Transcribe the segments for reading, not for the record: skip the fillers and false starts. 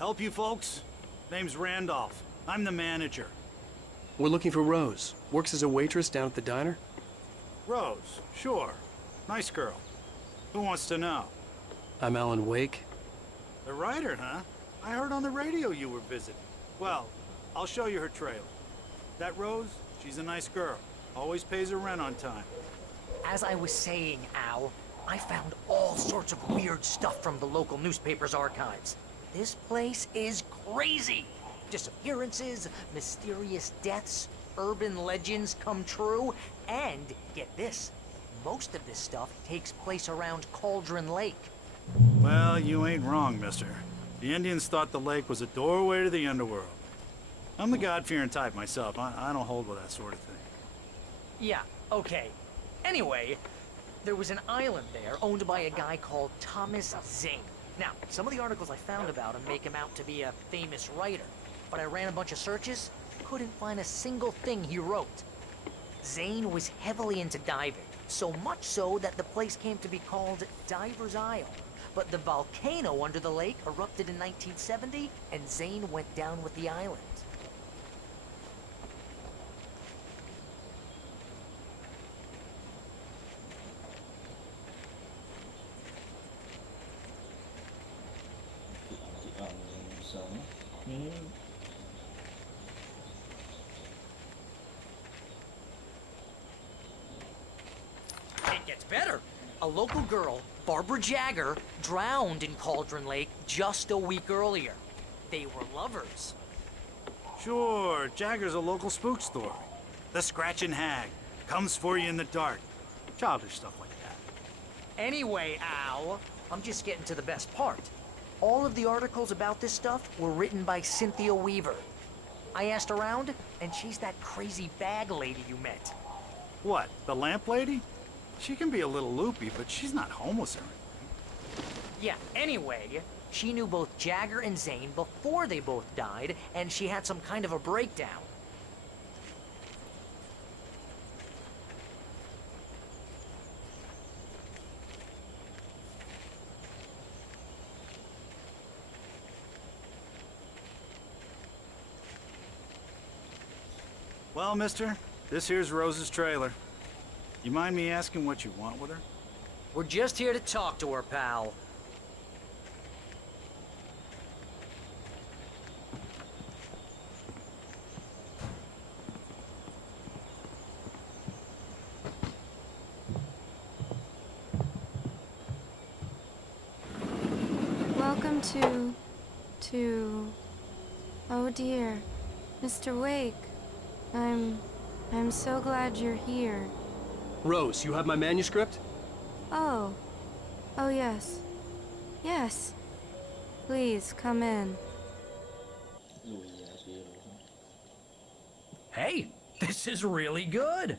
Help you folks? Name's Randolph. I'm the manager. We're looking for Rose. Works as a waitress down at the diner. Rose, sure. Nice girl. Who wants to know? I'm Alan Wake. The writer, huh? I heard on the radio you were visiting. Well, I'll show you her trailer. That Rose, she's a nice girl. Always pays her rent on time. As I was saying, Al, I found all sorts of weird stuff from the local newspaper's archives. This place is crazy. Disappearances, mysterious deaths, urban legends come true, and get this, most of this stuff takes place around Cauldron Lake. Well, you ain't wrong, mister. The Indians thought the lake was a doorway to the underworld. I'm the God-fearing type myself. I don't hold with that sort of thing. Yeah, okay. Anyway, there was an island there owned by a guy called Thomas Zane. Now, some of the articles I found about him make him out to be a famous writer, but I ran a bunch of searches, couldn't find a single thing he wrote. Zane was heavily into diving, so much so that the place came to be called Diver's Isle. But the volcano under the lake erupted in 1970, and Zane went down with the island. It gets better. A local girl, Barbara Jagger, drowned in Cauldron Lake just a week earlier. They were lovers. Sure, Jagger's a local spook story. The Scratching Hag. Comes for you in the dark. Childish stuff like that. Anyway, Al, I'm just getting to the best part. All of the articles about this stuff were written by Cynthia Weaver. I asked around, and she's that crazy bag lady you met. What, the lamp lady? She can be a little loopy, but she's not homeless or anything. Yeah, anyway, she knew both Jagger and Zane before they both died, and she had some kind of a breakdown. Well, mister, this here's Rose's trailer. You mind me asking what you want with her? We're just here to talk to her, pal. Welcome to... Oh dear, Mr. Wake. I'm so glad you're here. Rose, you have my manuscript? Oh. Oh, yes. Yes. Please, come in. Hey, this is really good.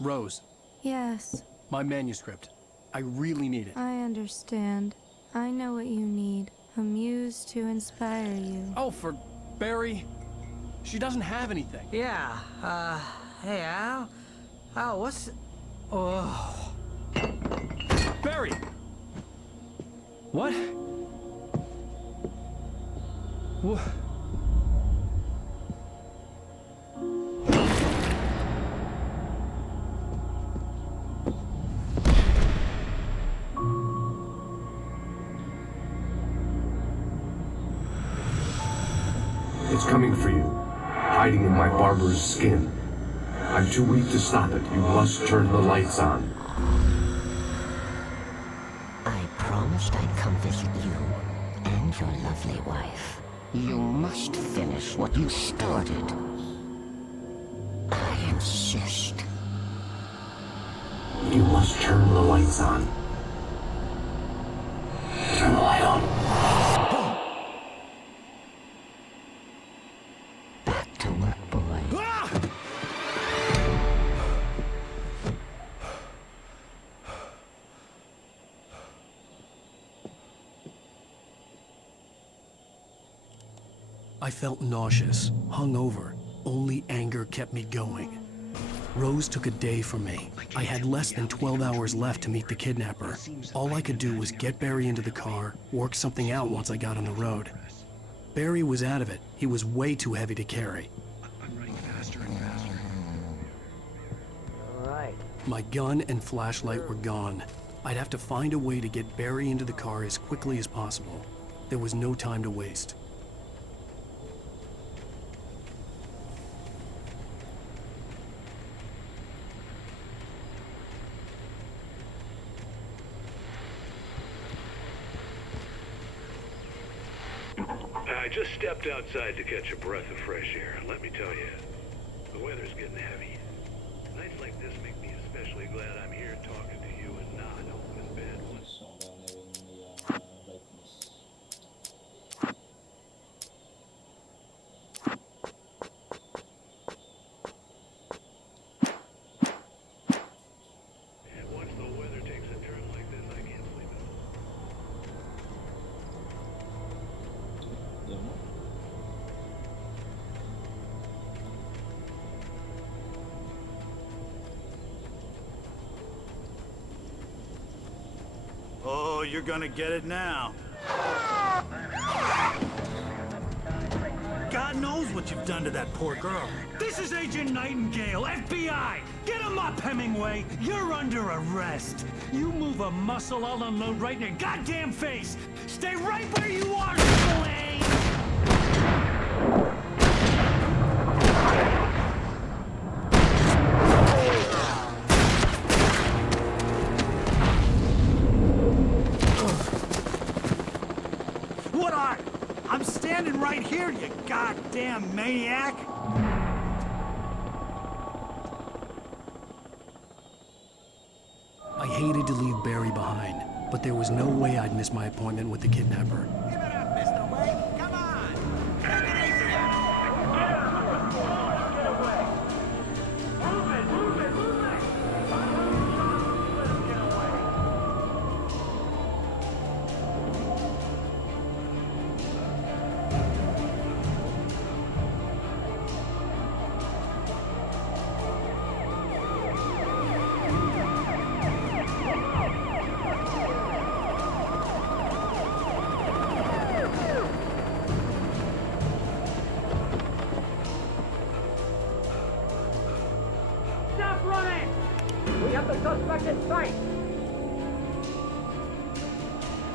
Rose, Yes, my manuscript. I really need it. I understand. I know what you need. A muse to inspire you. Oh, for Barry. She doesn't have anything. Yeah, hey, Al? Al, what's... Oh... Barry! What? What? It's coming for you, hiding in my barber's skin. I'm too weak to stop it. You must turn the lights on. I promised I'd come visit you and your lovely wife. You must finish what you started. I insist. You must turn the lights on. Turn the light on. Back to work, boy. I felt nauseous, hungover. Only anger kept me going. Rose took a day from me. I had less than 12 hours left to meet the kidnapper. All I could do was get Barry into the car, work something out once I got on the road. Barry was out of it. He was way too heavy to carry. I'm running faster and faster. All right. My gun and flashlight were gone. I'd have to find a way to get Barry into the car as quickly as possible. There was no time to waste. I just stepped outside to catch a breath of fresh air. Let me tell you, the weather's getting heavy. Nights like this make me especially glad I'm here talking to you and not home in bed. And once the weather takes a turn like this, I can't sleep at all. Oh, you're gonna get it now. God knows what you've done to that poor girl. This is Agent Nightingale, FBI! Get him up, Hemingway! You're under arrest! You move a muscle, I'll unload right in your goddamn face! Stay right where you are, Slane! What are? I'm standing right here, you goddamn maniac! I hated to leave Barry behind, but there was no way I'd miss my appointment with the kidnapper. Give it up, Mr. Wake. Come on. Take it easy on him. Stop running! We have the suspect in sight!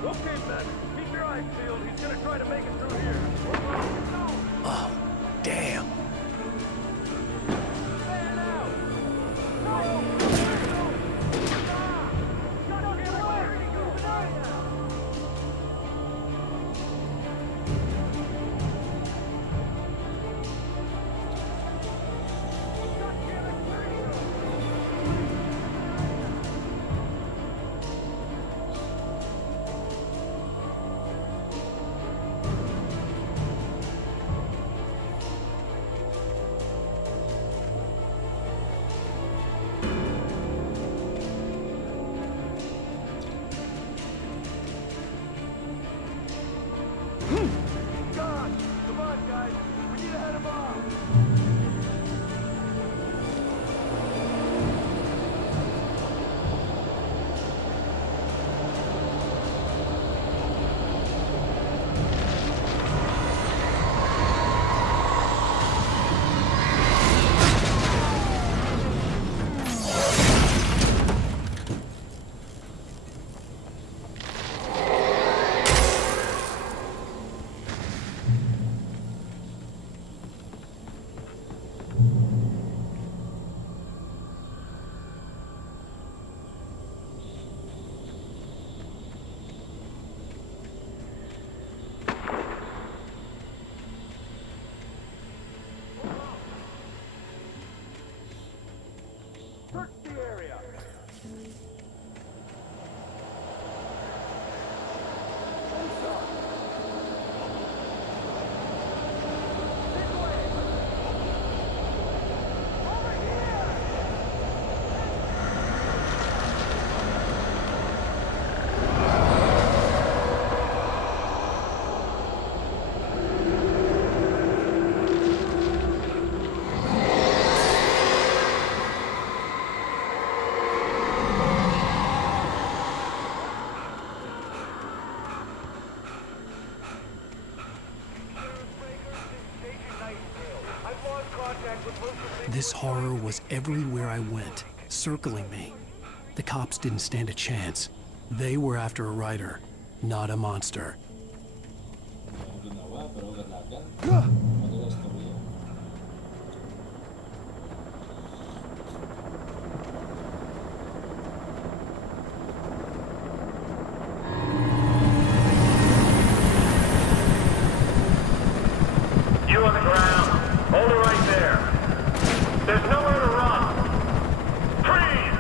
Okay, man. Keep your eyes peeled. He's gonna try to make it through here. Oh, damn. Stand out! No! Shut up, get away! God! Come on, guys. We need to head him off. This horror was everywhere I went, circling me. The cops didn't stand a chance. They were after a writer, not a monster. You on the ground. Hold it right there. There's nowhere to run. Freeze!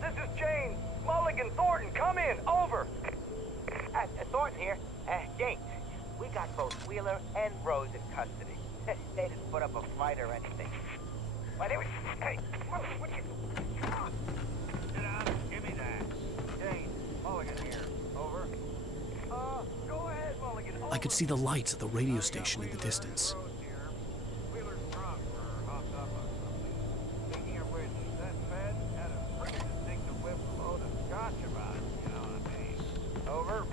This is Jane. Mulligan, Thornton, come in. Over. Thornton here. Jane, we got both Wheeler and Rose in custody. They didn't put up a fight or anything. Why, they were... Hey, what you... Sit down. Give me that. Jane, Mulligan here. Over. Go ahead, Mulligan. Over. I could see the lights of the radio station in the distance. Wheeler's drunk or hopped up on something. Speaking of which, that Fed had a pretty distinctive whip load of scotch about it, you know what I mean? Over.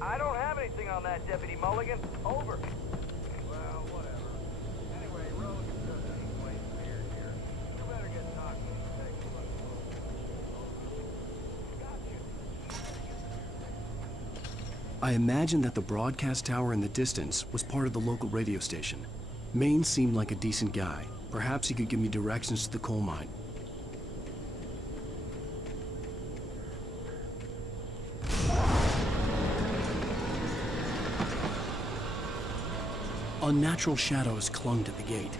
I don't have anything on that, Deputy Mulligan. Over. Well, whatever. Anyway, Rose is good any place near here. You better get talking and take a look. Gotcha. I imagined that the broadcast tower in the distance was part of the local radio station. Maine seemed like a decent guy. Perhaps he could give me directions to the coal mine. Unnatural shadows clung to the gate.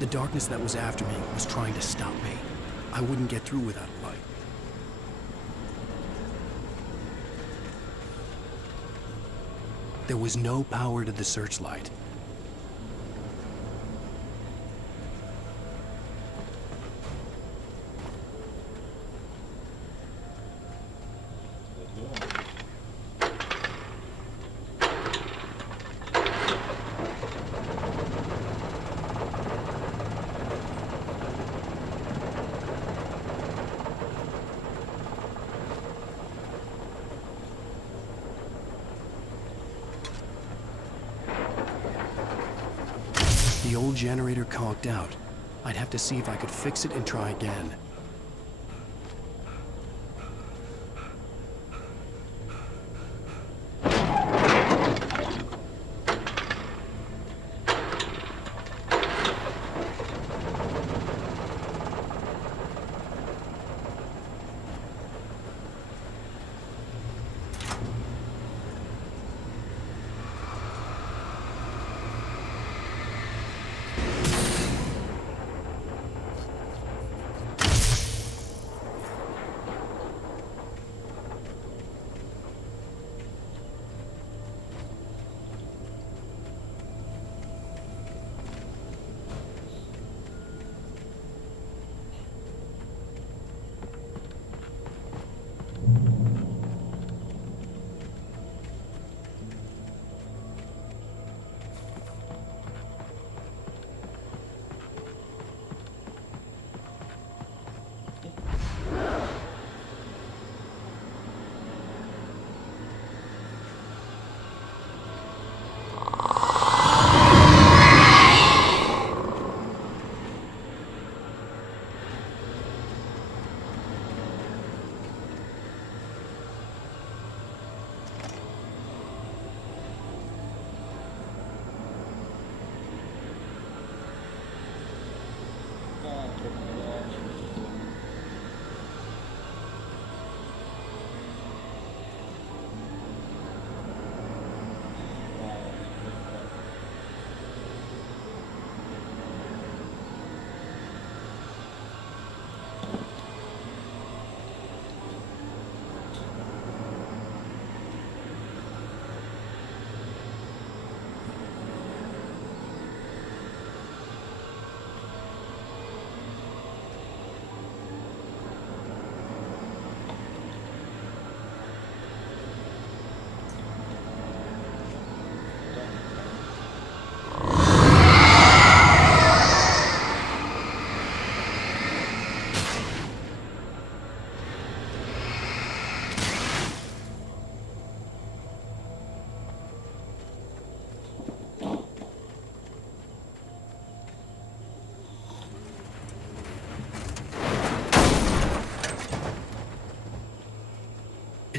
The darkness that was after me was trying to stop me. I wouldn't get through without a light. There was no power to the searchlight. The old generator conked out. I'd have to see if I could fix it and try again.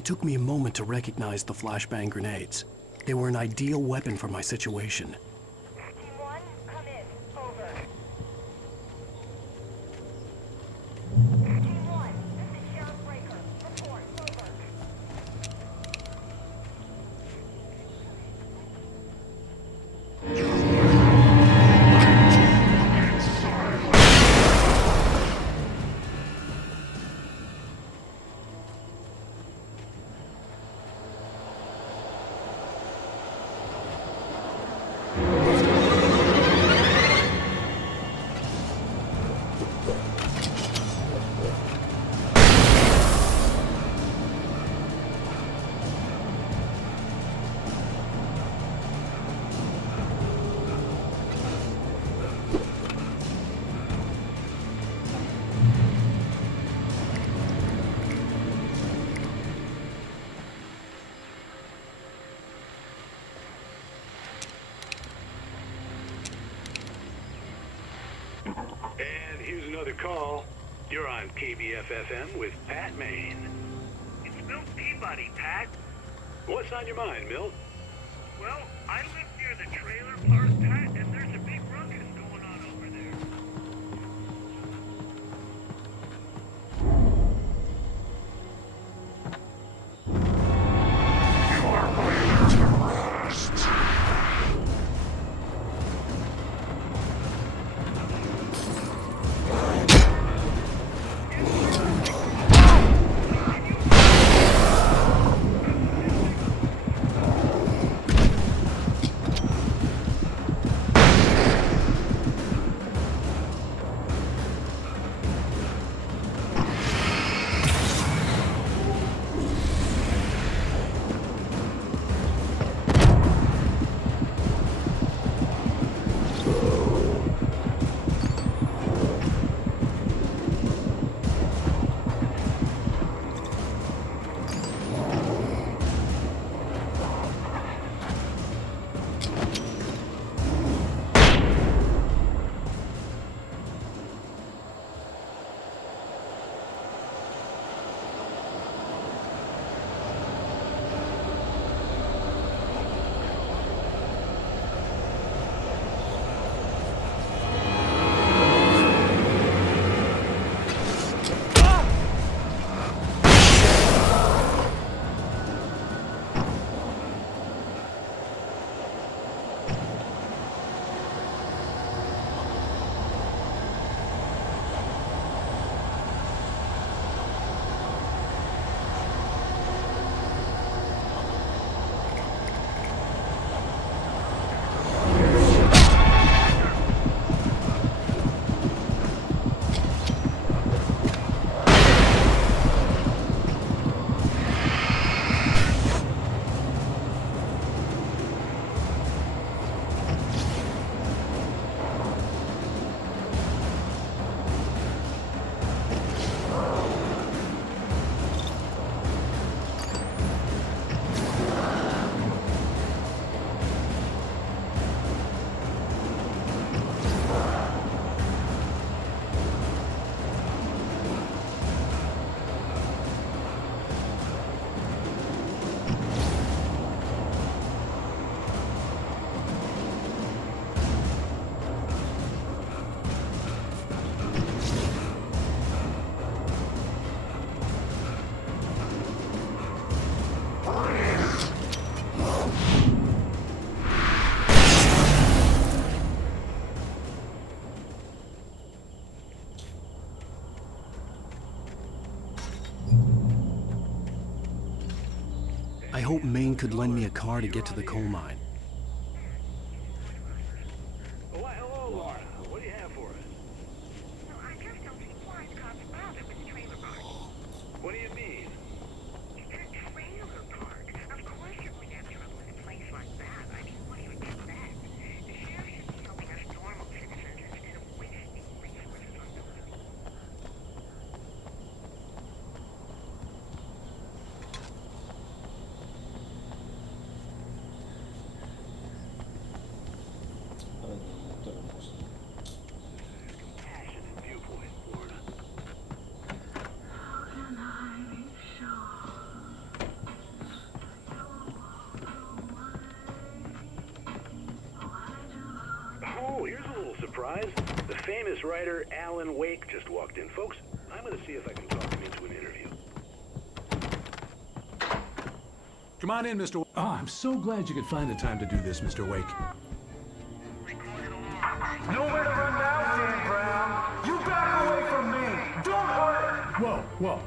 It took me a moment to recognize the flashbang grenades. They were an ideal weapon for my situation. Team 1, come in. Over. Team 1, this is Sheriff Breaker. Report. Over. And here's another call. You're on KBF-FM with Pat Maine. It's Milt Peabody, Pat. What's on your mind, Milt? Well, I live near the trailer park, Pat, and there's a big ruckus going on over there. I hope Maine could lend me a car to get to the coal mine. Oh, why, hello, Lorna. What do you have for us? Well, I just don't see why the cops bother with the trailer park. What do you mean? It's a trailer park. Of course you're going to have trouble in a place like that. I mean, what do you expect? The sheriff should be helping us normal citizens instead of wasting resources on those people. writer Alan Wake just walked in. Folks, I'm gonna see if I can talk him into an interview. Come on in, Mr. Oh, I'm so glad you could find the time to do this, Mr. Wake. Nowhere to run now, Dan Brown. You back away from me. Don't hurt her.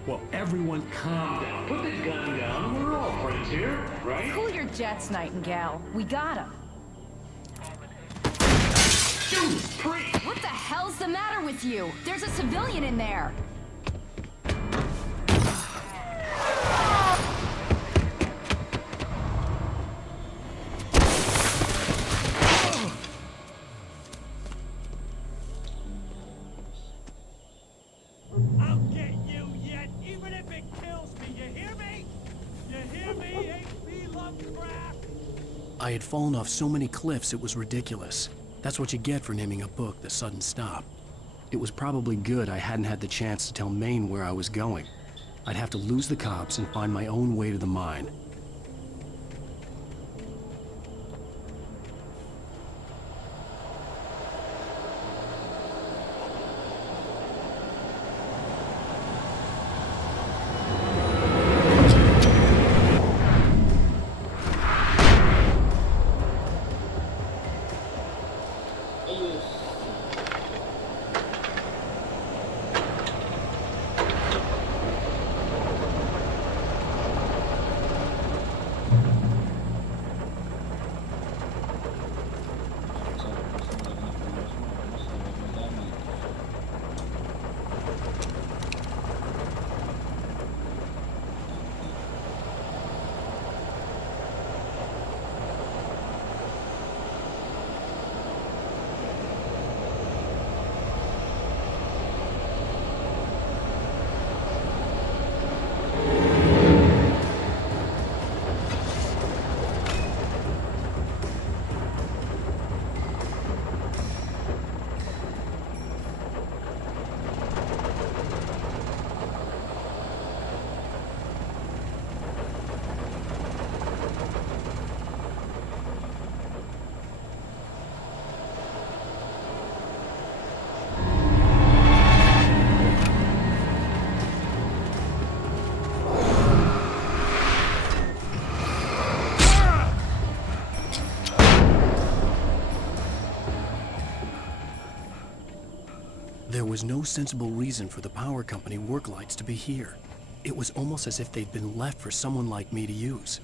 Whoa. Everyone calm down. Put the gun down. We're all friends here, right? Cool your jets, Nightingale. We got him. What the hell's the matter with you? There's a civilian in there. I'll get you yet, even if it kills me. You hear me? You hear me, H.P. Lovecraft? I had fallen off so many cliffs it was ridiculous. That's what you get for naming a book The Sudden Stop. It was probably good I hadn't had the chance to tell Maine where I was going. I'd have to lose the cops and find my own way to the mine. There was no sensible reason for the power company work lights to be here. It was almost as if they'd been left for someone like me to use.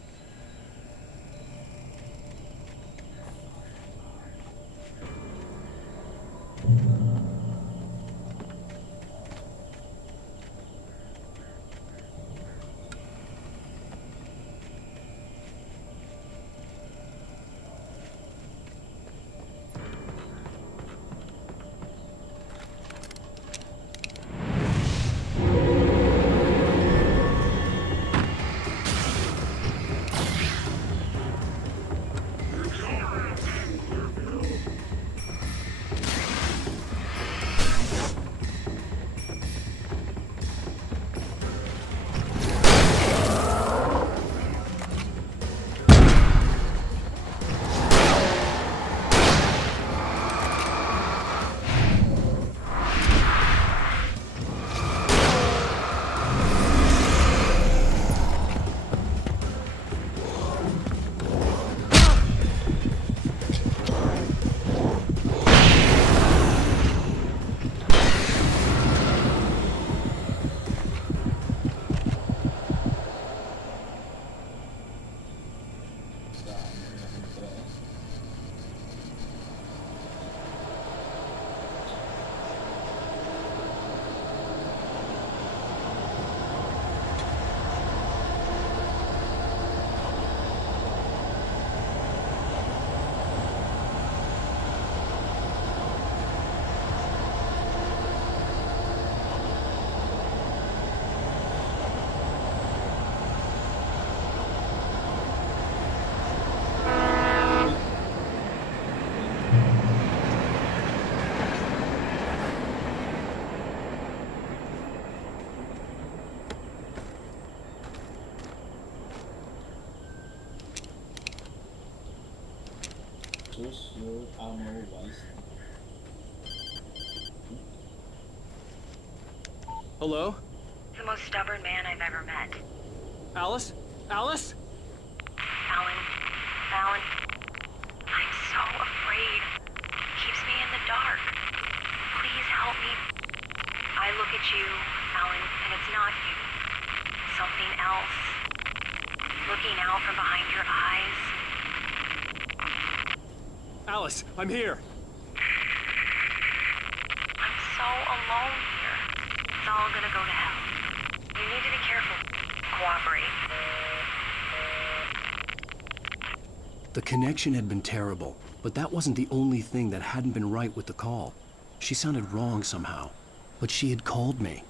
Choose your ammo wisely. Hello? The most stubborn man I've ever met. Alice? Alice? Alan. Alan. I'm so afraid. Keeps me in the dark. Please help me. I look at you, Alan, and it's not you. Something else. Looking out from behind your eyes. Alice, I'm here. I'm so alone here. It's all gonna go to hell. You need to be careful. Cooperate. The connection had been terrible, but that wasn't the only thing that hadn't been right with the call. She sounded wrong somehow, but she had called me.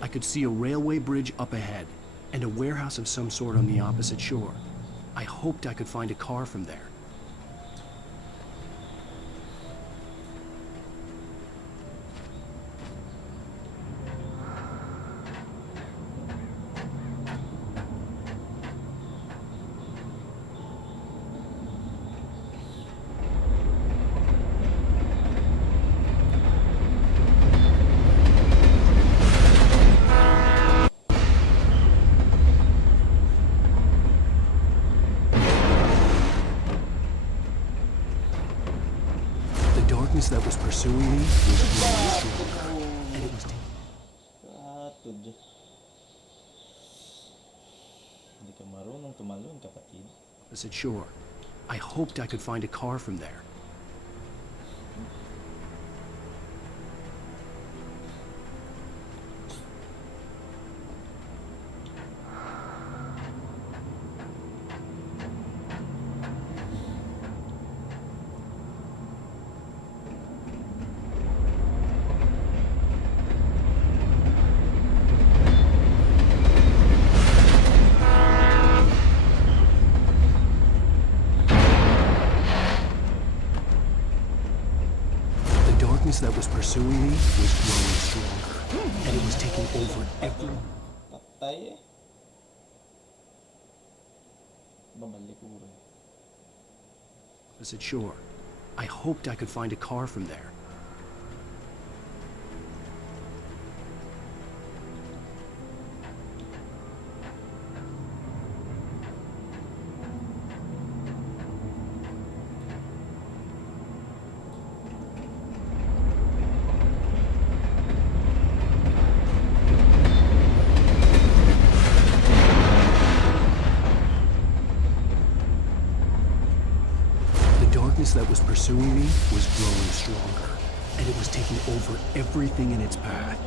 I could see a railway bridge up ahead, and a warehouse of some sort on the opposite shore. I hoped I could find a car from there. That was pursuing me was growing stronger, and it was Hindi ka marunong tumalon, kapatid. I said, sure. I hoped I could find a car from there. That was pursuing me was growing stronger, and it was taking over every... Patay eh. Babalik uro. I said, sure. I hoped I could find a car from there. That was pursuing me was growing stronger, and it was taking over everything in its path.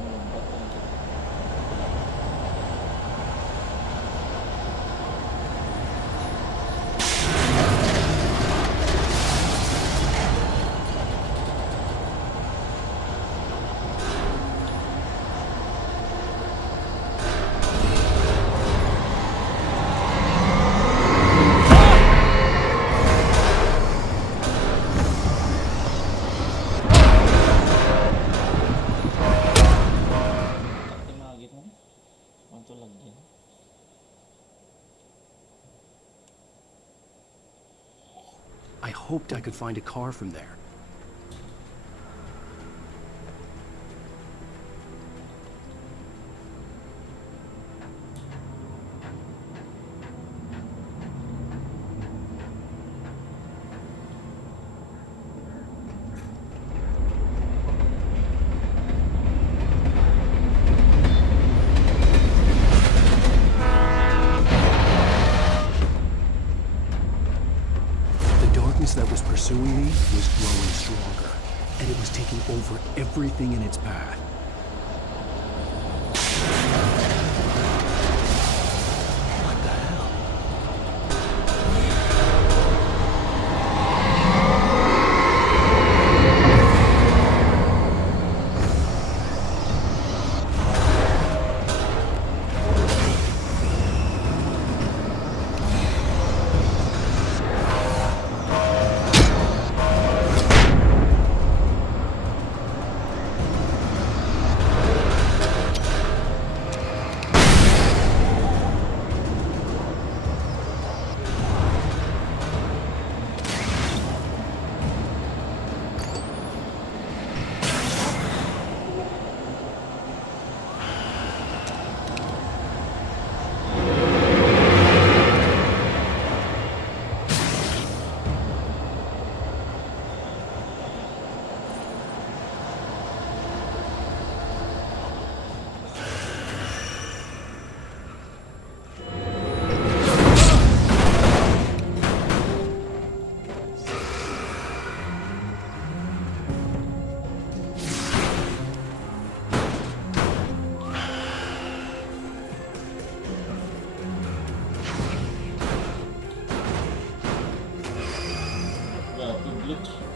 hoped I could find a car from there. That was pursuing me was growing stronger, and it was taking over everything in its path. What the hell?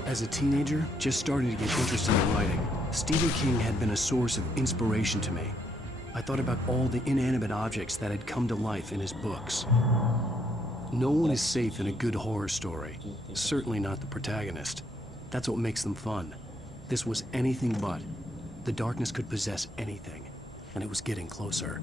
As a teenager, just starting to get interested in writing, Stephen King had been a source of inspiration to me. I thought about all the inanimate objects that had come to life in his books. No one is safe in a good horror story, certainly not the protagonist. That's what makes them fun. This was anything but. The darkness could possess anything, and it was getting closer.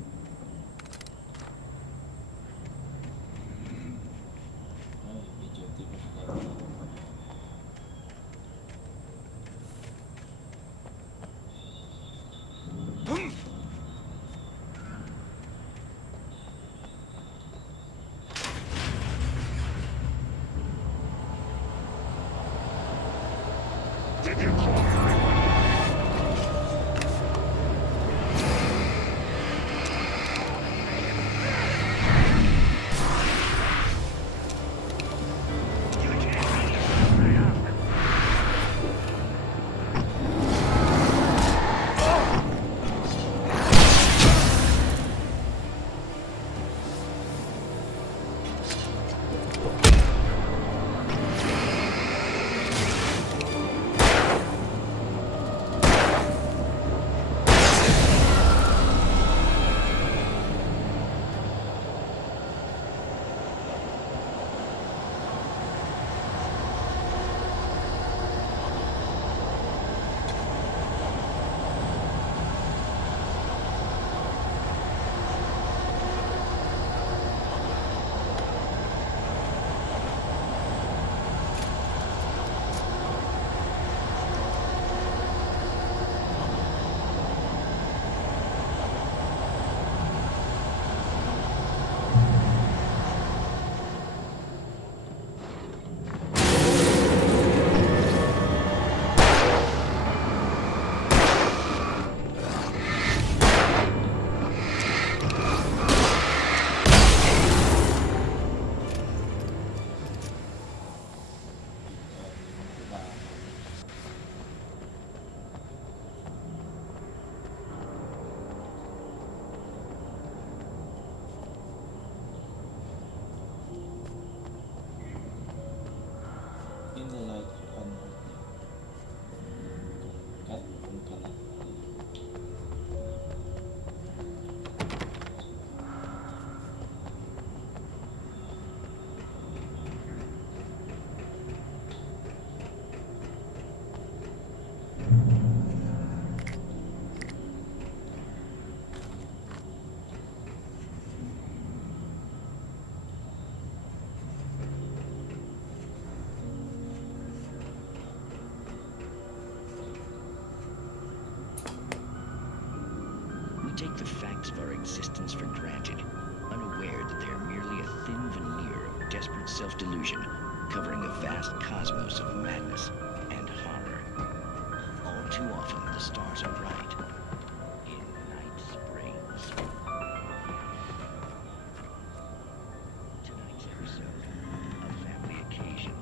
existence for granted, unaware that they are merely a thin veneer of desperate self-delusion, covering a vast cosmos of madness and horror. All too often, the stars are right. In Night Springs. Tonight's episode, a family occasion.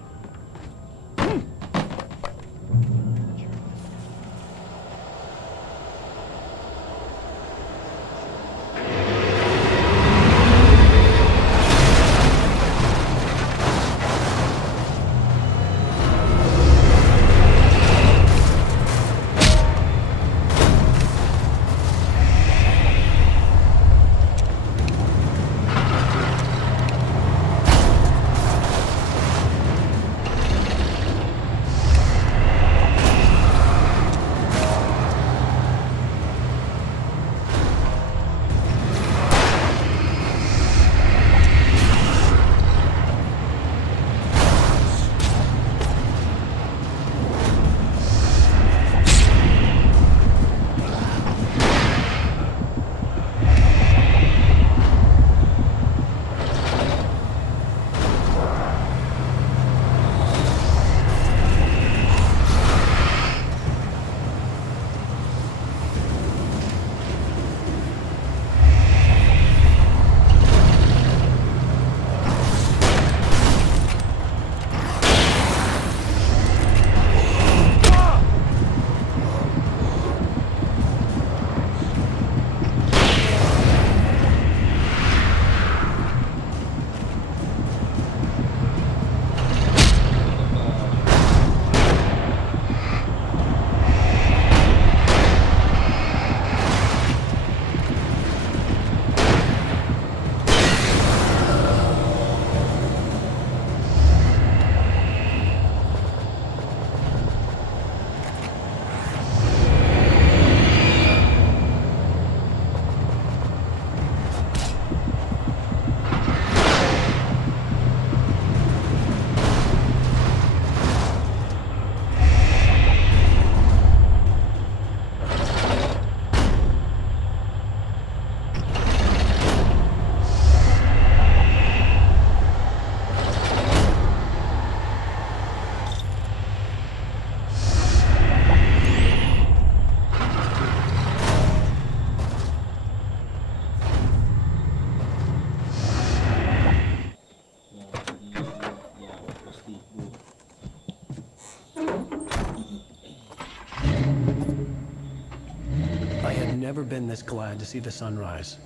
Never been this glad to see the sunrise.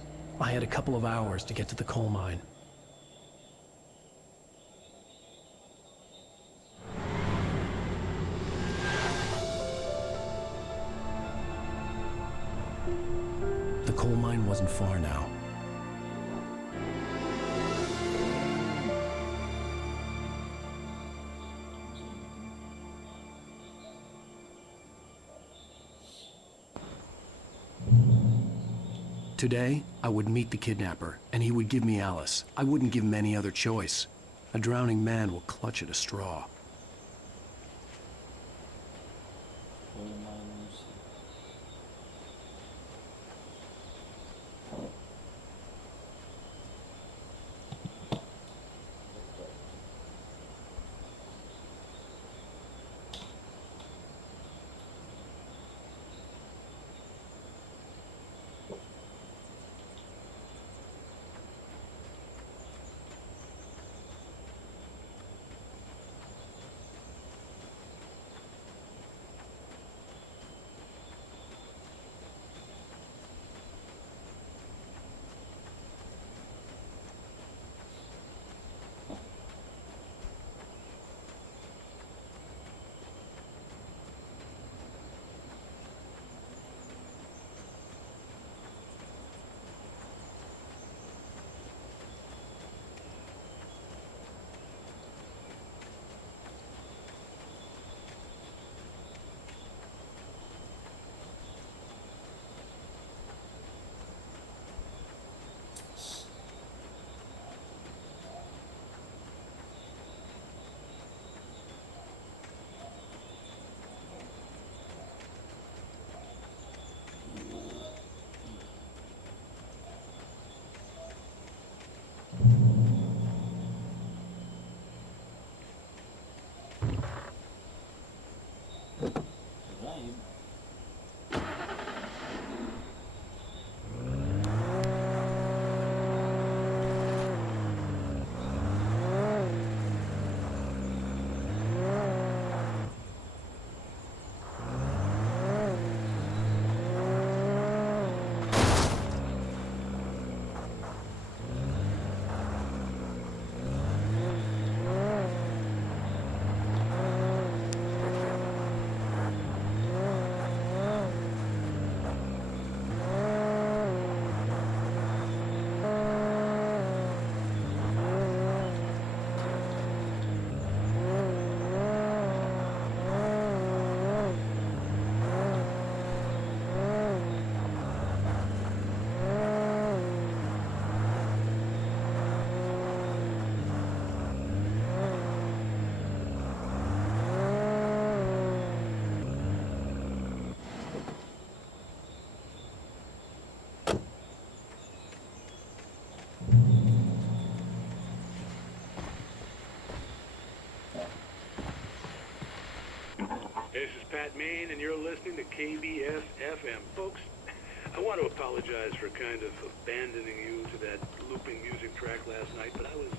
I had a couple of hours to get to the coal mine. The coal mine wasn't far now. Today, I would meet the kidnapper, and he would give me Alice. I wouldn't give him any other choice. A drowning man will clutch at a straw. This is Pat Main, and you're listening to KBS FM. Folks, I want to apologize for kind of abandoning you to that looping music track last night, but I was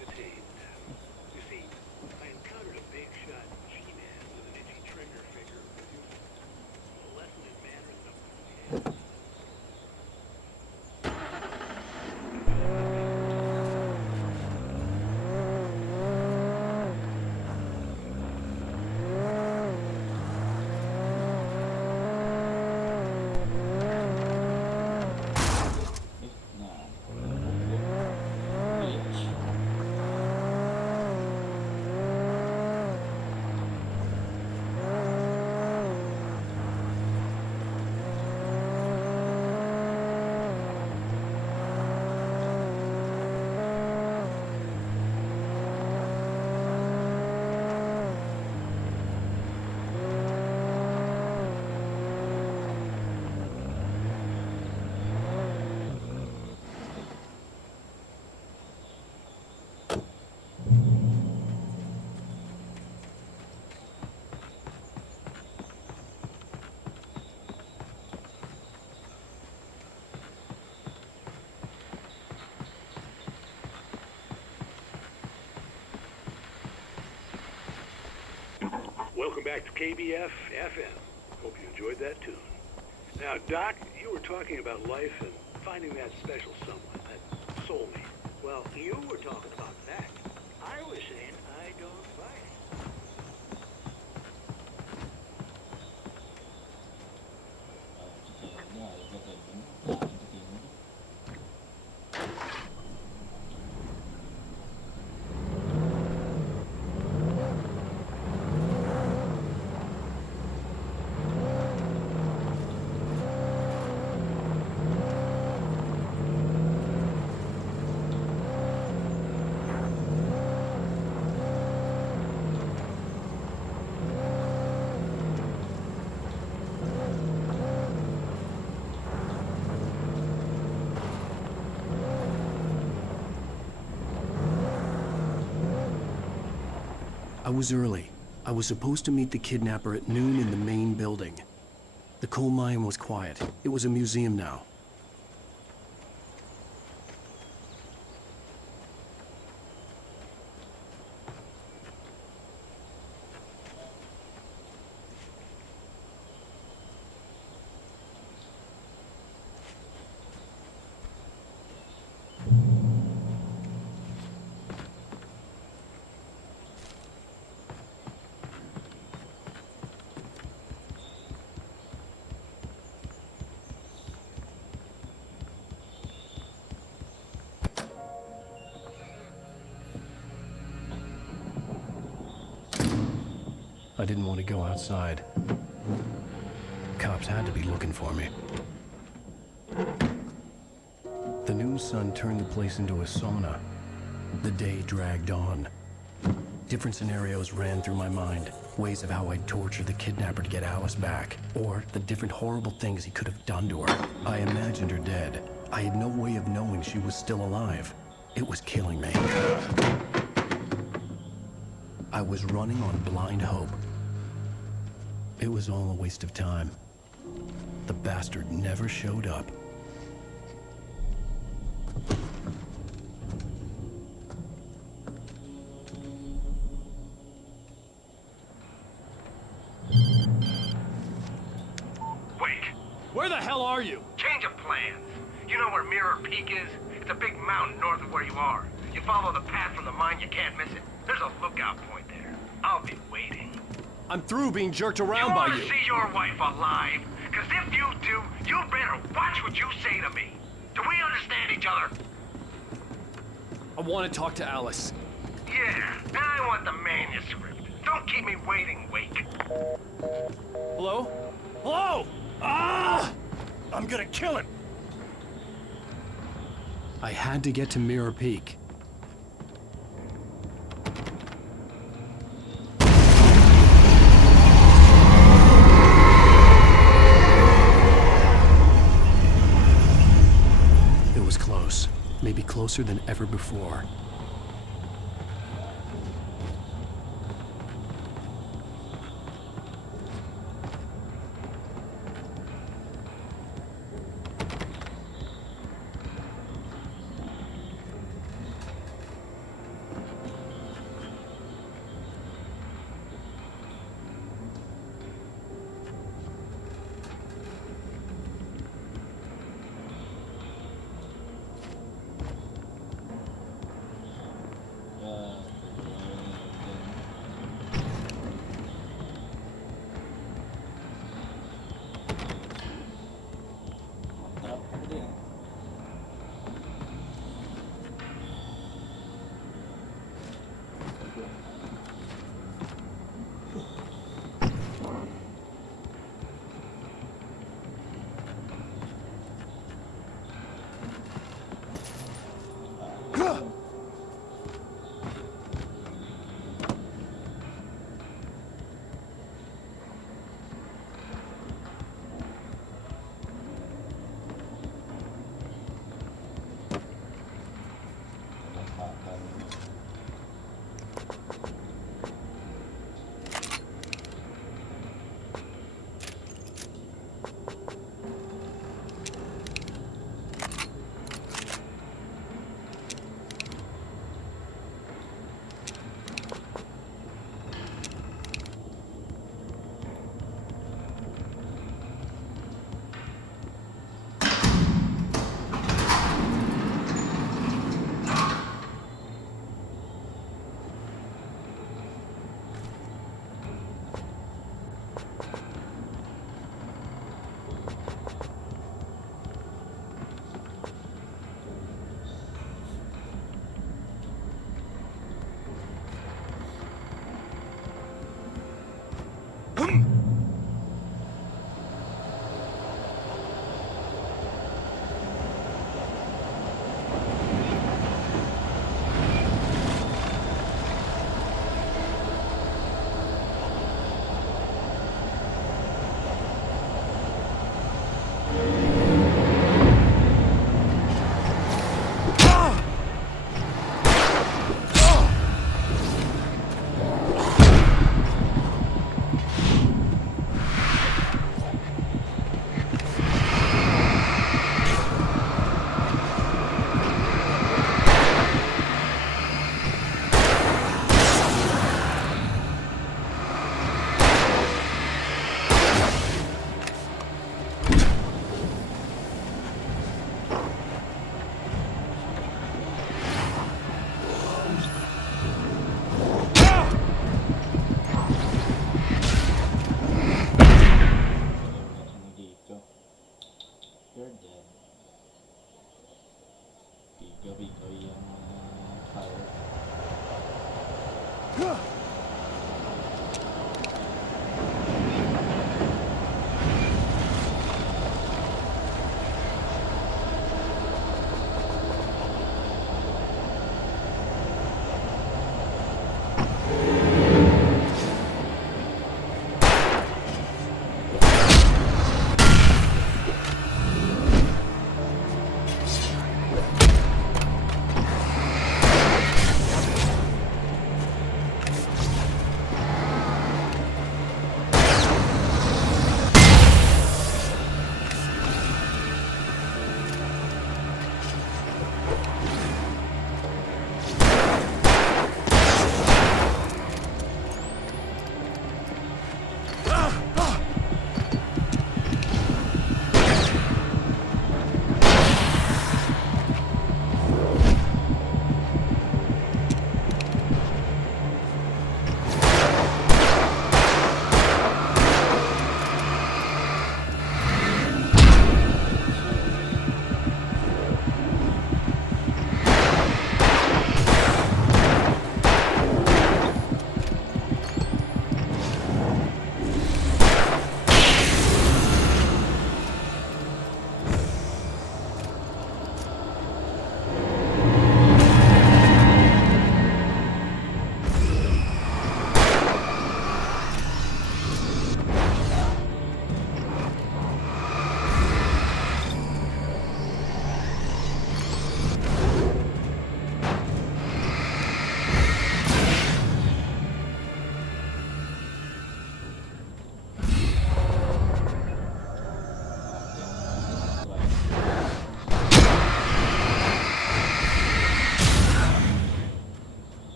detained. You see, I encountered a big shot G-man with an itchy trigger finger who was a lesson in manners up to the Welcome back to KBF FM. Hope you enjoyed that tune. Now, Doc, you were talking about life and finding that special someone, that soulmate. Well, you were talking about that. I was saying I don't buy it. I was early. I was supposed to meet the kidnapper at noon in the main building. The coal mine was quiet. It was a museum now. I didn't want to go outside. Cops had to be looking for me. The noon sun turned the place into a sauna. The day dragged on. Different scenarios ran through my mind. Ways of how I'd torture the kidnapper to get Alice back. Or the different horrible things he could have done to her. I imagined her dead. I had no way of knowing she was still alive. It was killing me. I was running on blind hope. It was all a waste of time. The bastard never showed up. Wake! Where the hell are you? Change of plans. You know where Mirror Peak is? It's a big mountain north of where you are. You follow the path from the mine, you can't miss it. There's a lookout point there. I'll be waiting. I'm through being jerked around by you. You want to see your wife alive? Because if you do, you better watch what you say to me. Do we understand each other? I want to talk to Alice. Yeah, and I want the manuscript. Don't keep me waiting, Wake. Hello? Hello? Ah! I'm gonna kill him. I had to get to Mirror Peak. It was close, maybe closer than ever before.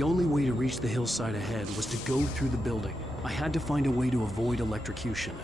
The only way to reach the hillside ahead was to go through the building. I had to find a way to avoid electrocution.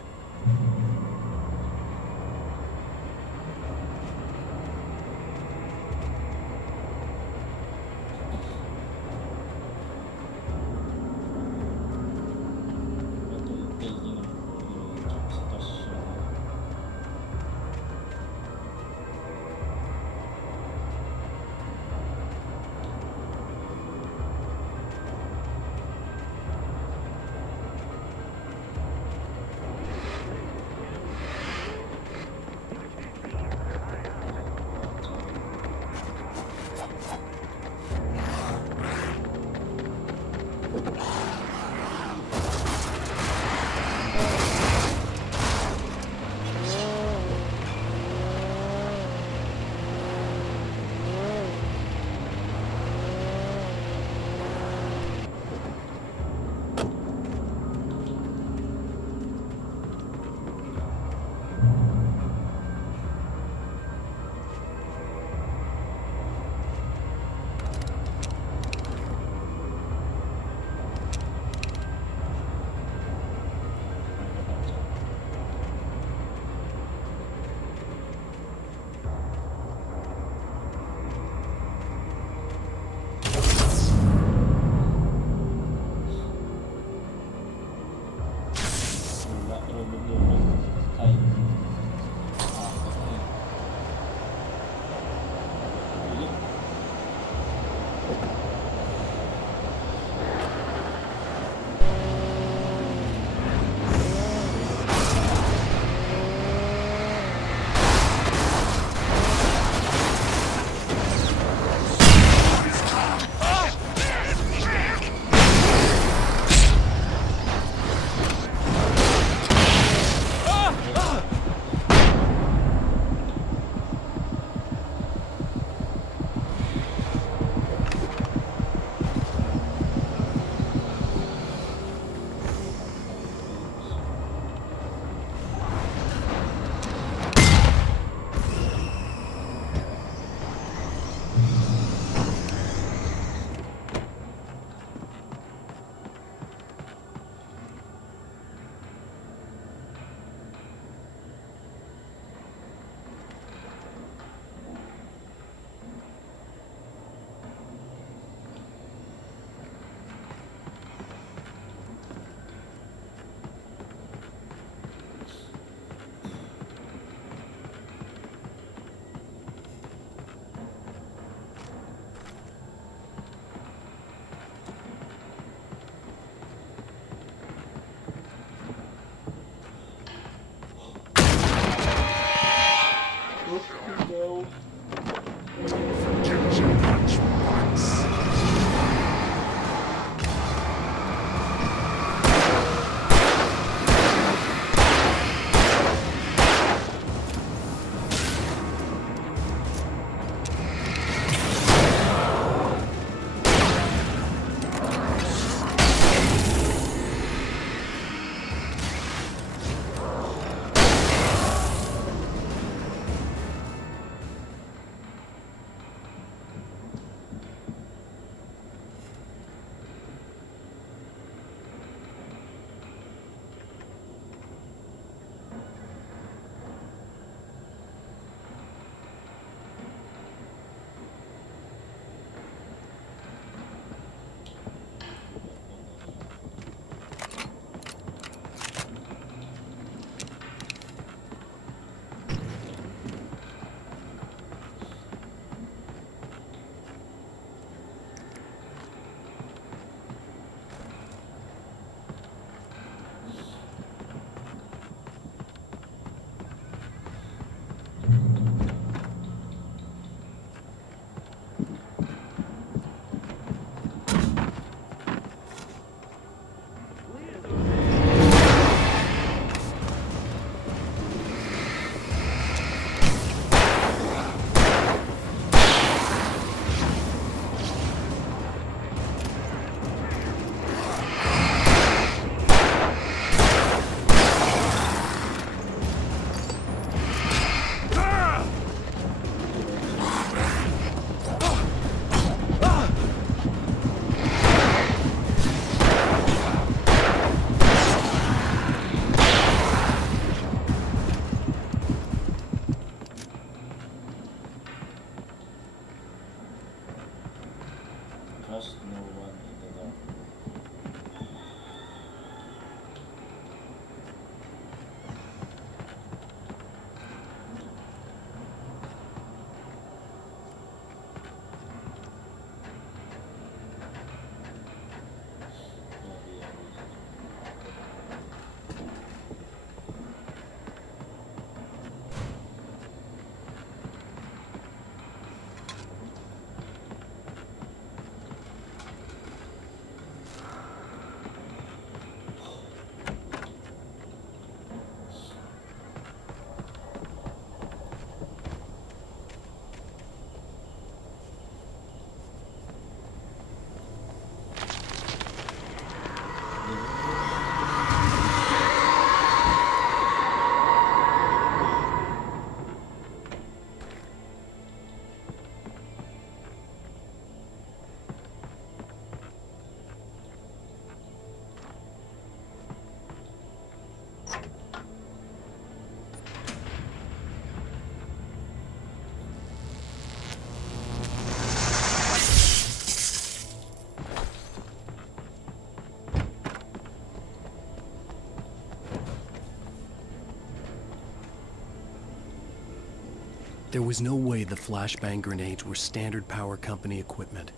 There was no way the flashbang grenades were Standard Power Company equipment.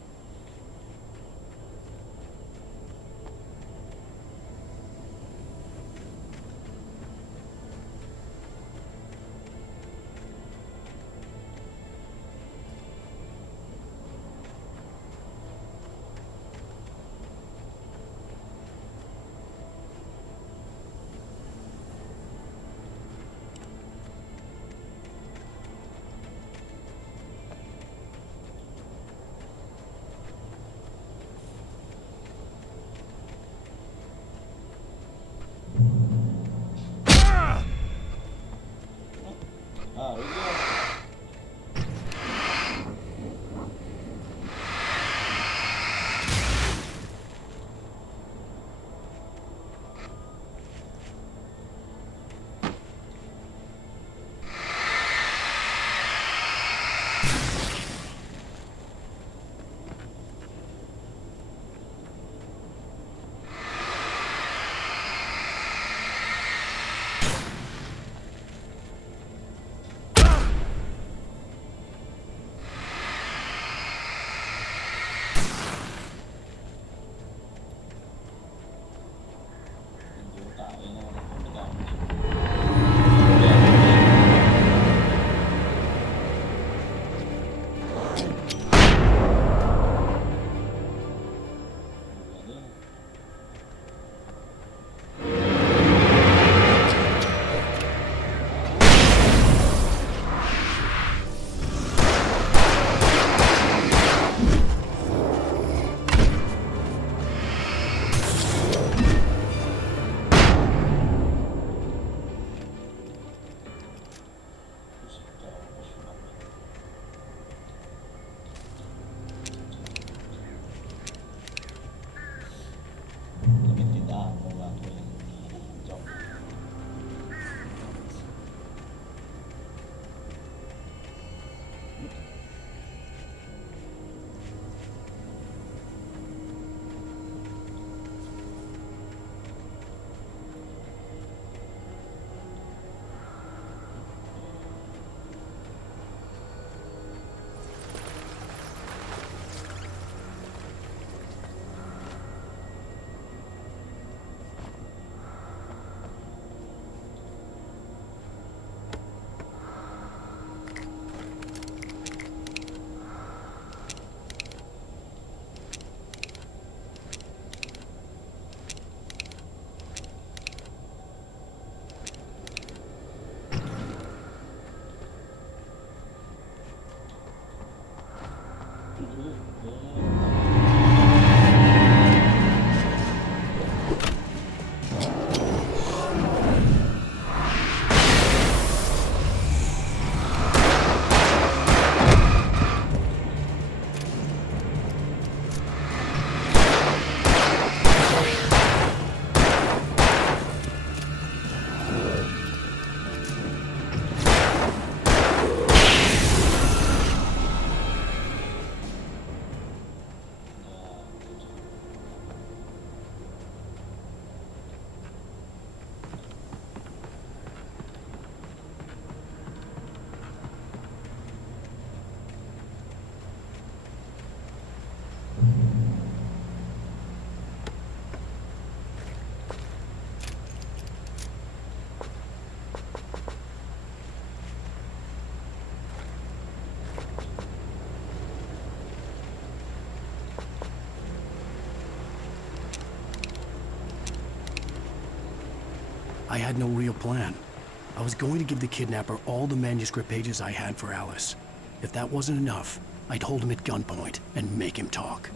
I had no real plan. I was going to give the kidnapper all the manuscript pages I had for Alice. If that wasn't enough, I'd hold him at gunpoint and make him talk.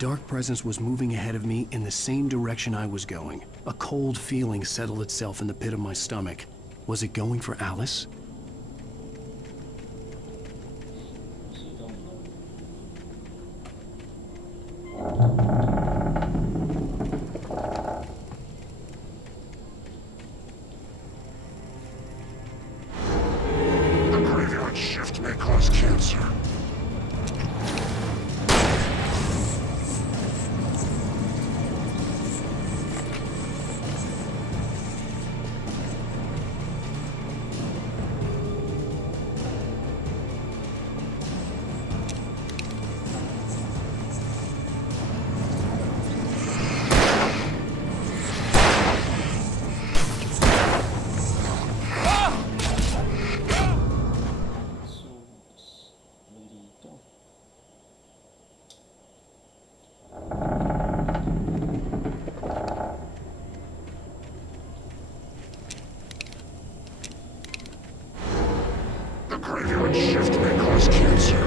dark presence was moving ahead of me in the same direction I was going. A cold feeling settled itself in the pit of my stomach. Was it going for Alice? The graveyard shift may cause cancer. The graveyard shift may cause cancer.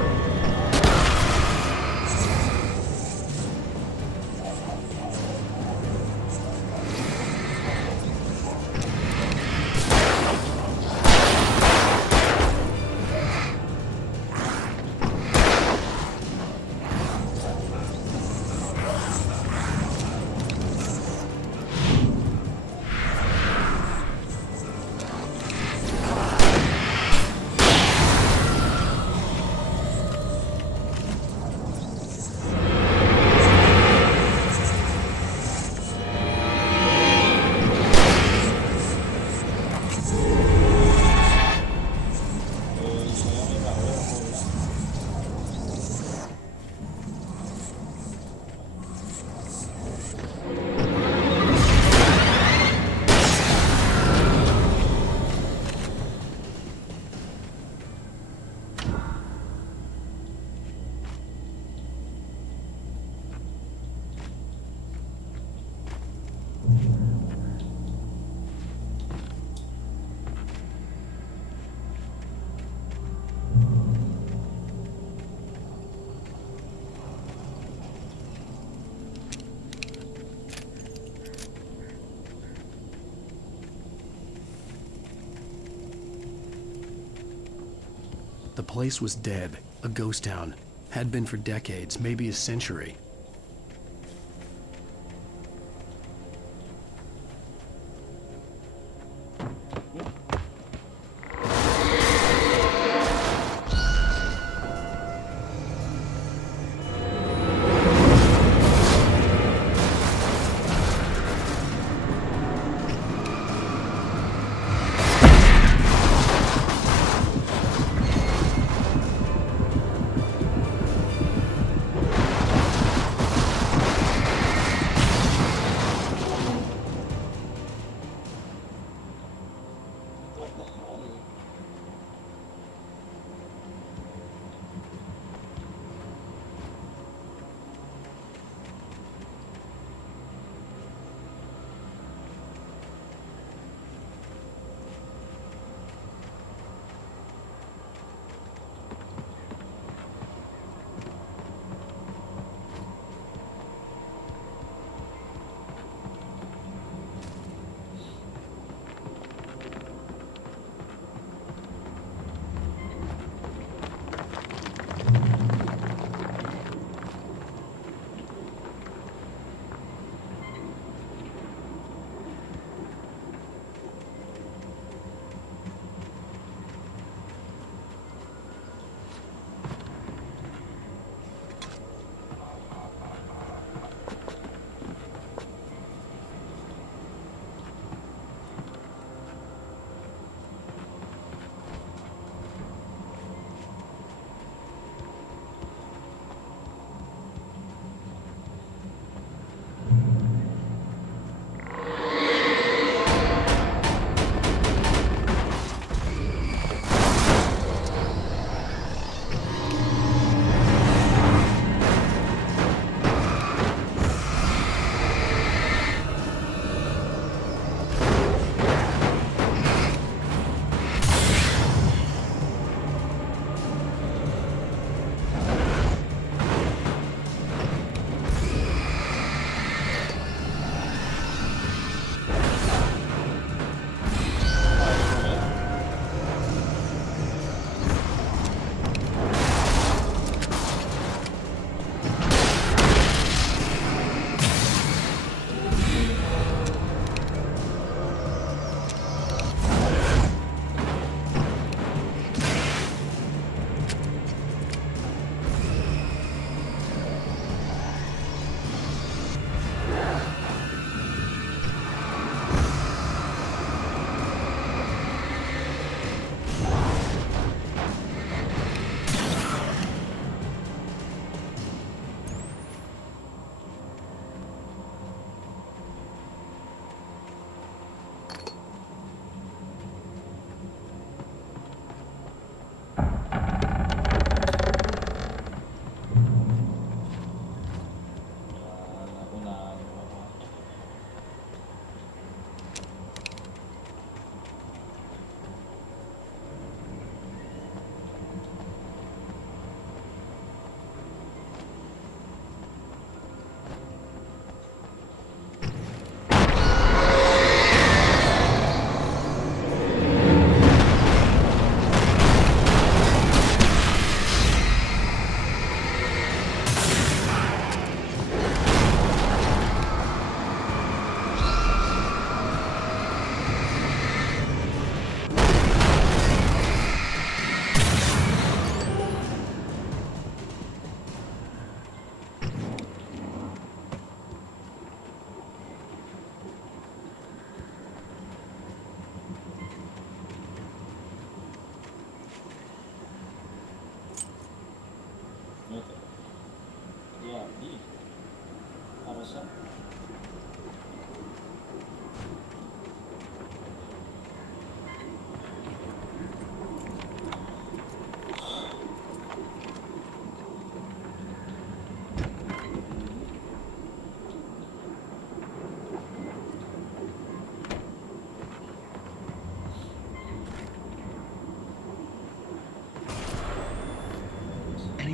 The place was dead, a ghost town. Had been for decades, maybe a century.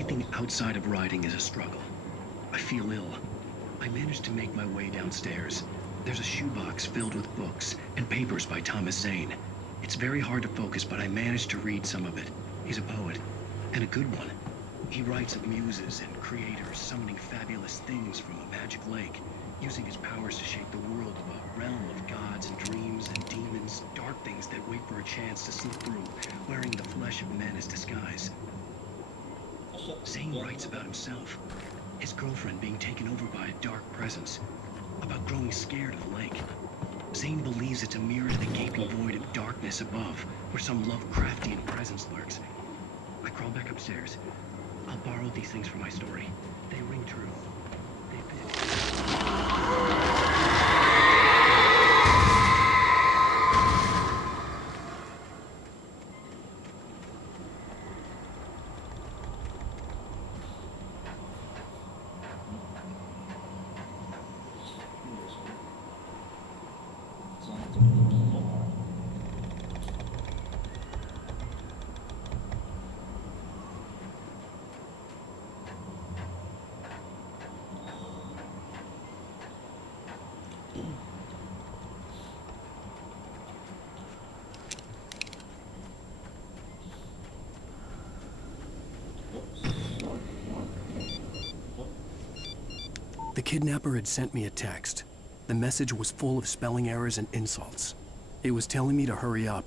Anything outside of riding is a struggle. I feel ill. I managed to make my way downstairs. There's a shoebox filled with books and papers by Thomas Zane. It's very hard to focus, but I managed to read some of it. He's a poet, and a good one. He writes of muses and creators summoning fabulous things from a magic lake, using his powers to shape the world of a realm of gods and dreams and demons, dark things that wait for a chance to slip through, wearing the flesh of men as disguise. Zane writes about himself, his girlfriend being taken over by a dark presence, about growing scared of the lake. Zane believes it's a mirror to the gaping void of darkness above, where some Lovecraftian presence lurks. I crawl back upstairs. I'll borrow these things for my story. They ring true. They fit. The kidnapper had sent me a text. The message was full of spelling errors and insults. It was telling me to hurry up.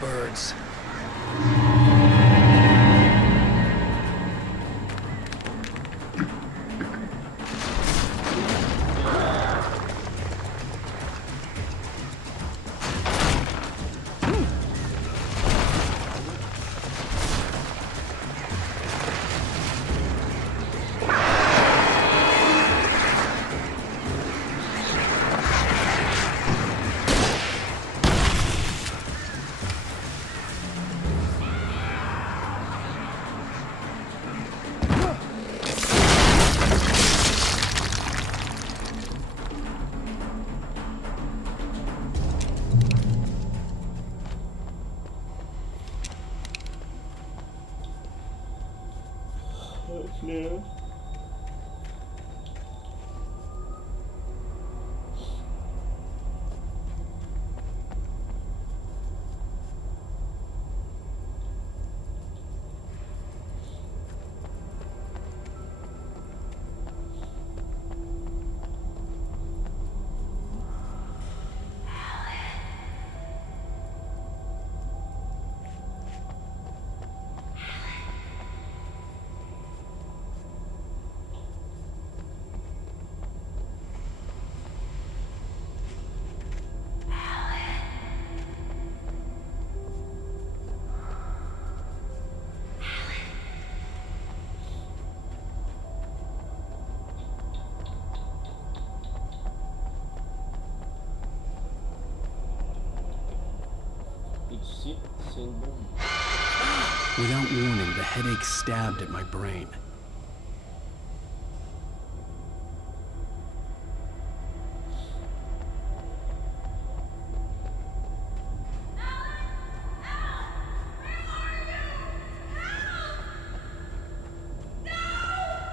Birds. Yeah. Without warning, the headache stabbed at my brain.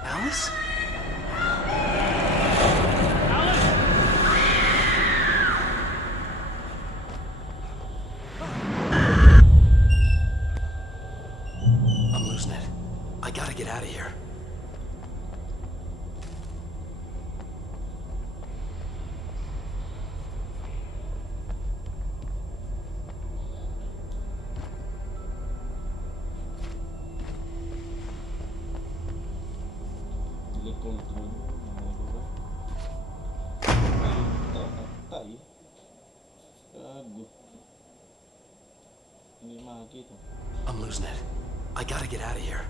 Alice? I'm losing it. I gotta get out of here. Select control. Ayun, patay. Gago. Hindi makakita. I'm losing it. I gotta get out of here.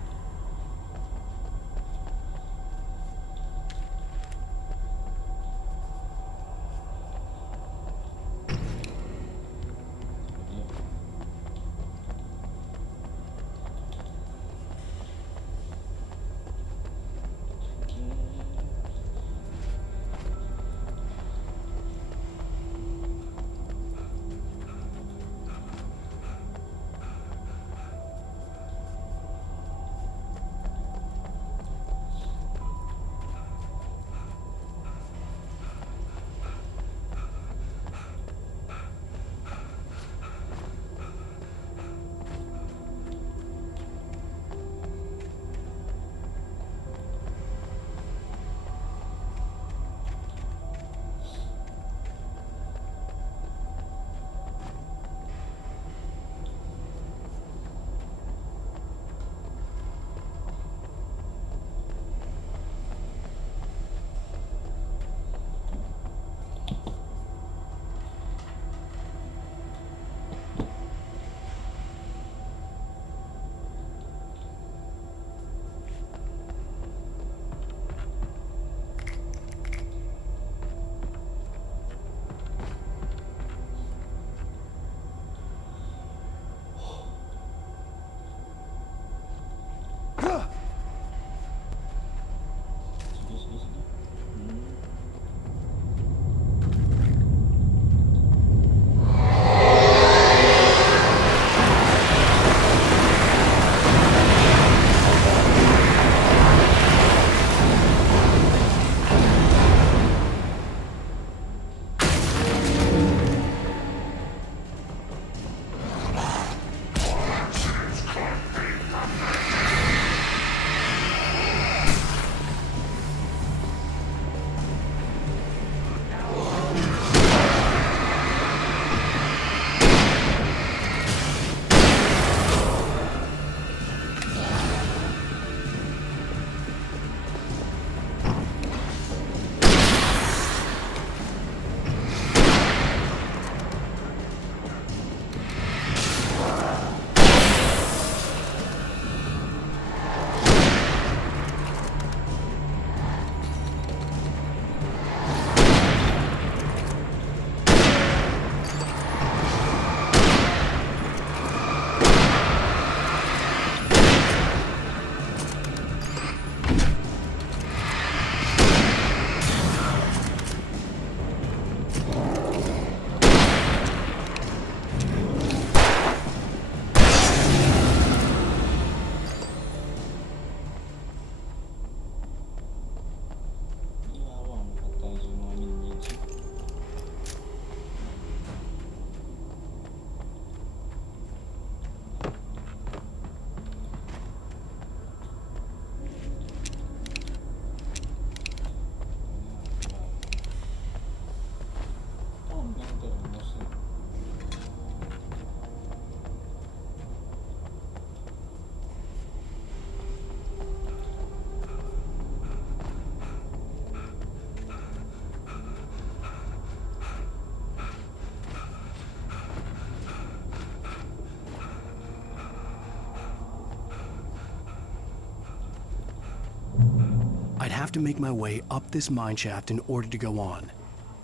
I'd have to make my way up this mine shaft in order to go on.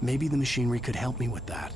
Maybe the machinery could help me with that.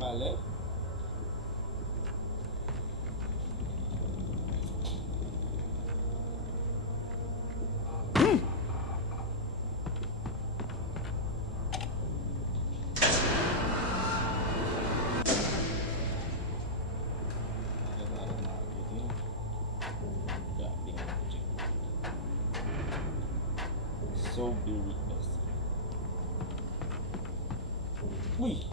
Balik. So very messy. Wih,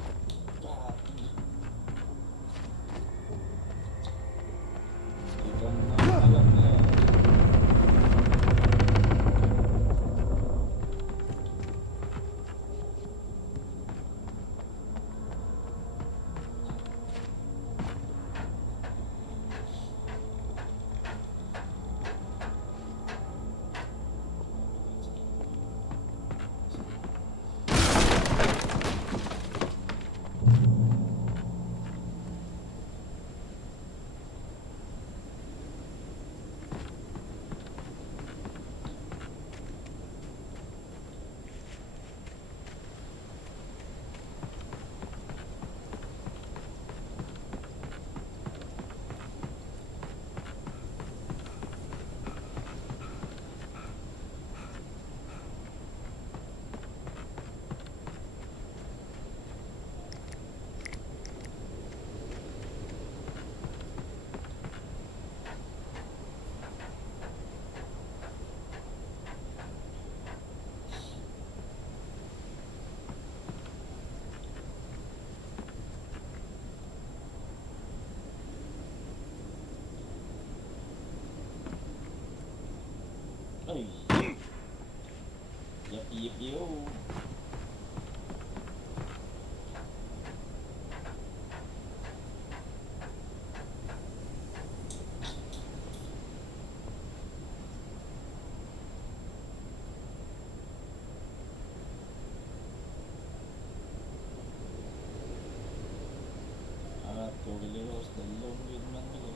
ay, yep, yo. Totally lost the long with Mandela.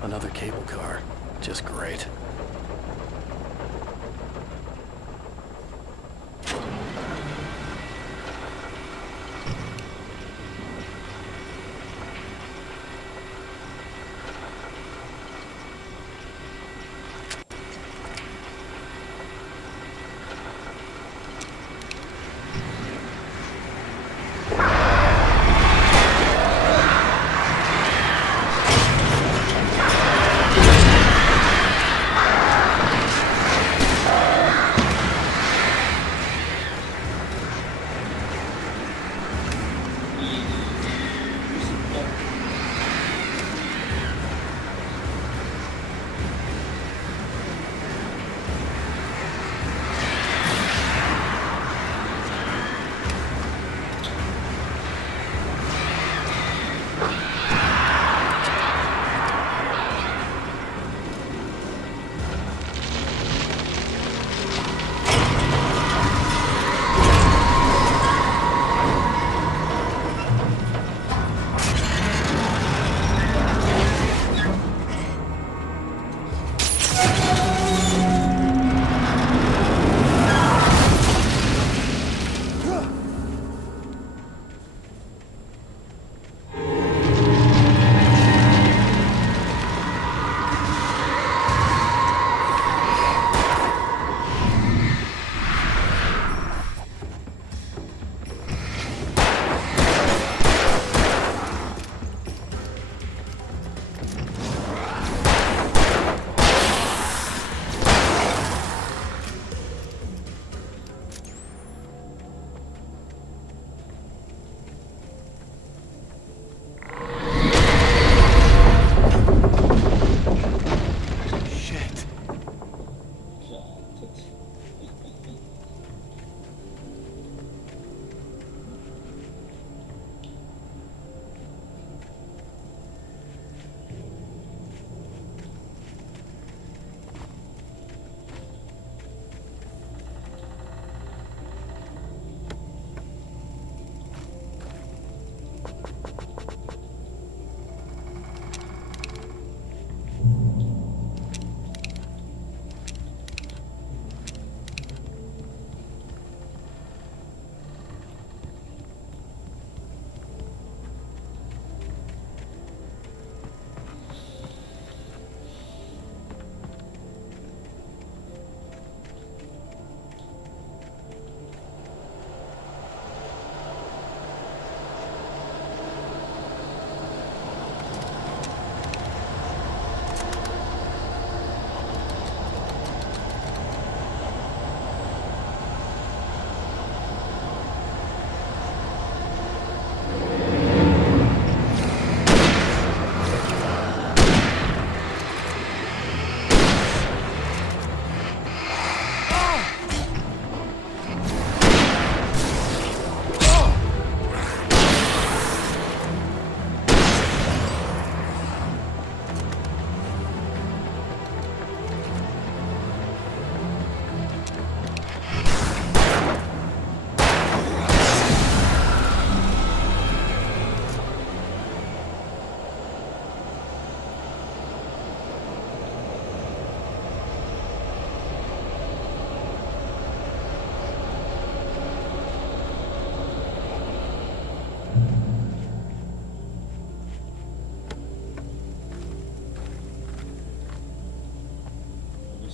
Another cable car. Just great.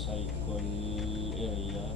cycle area.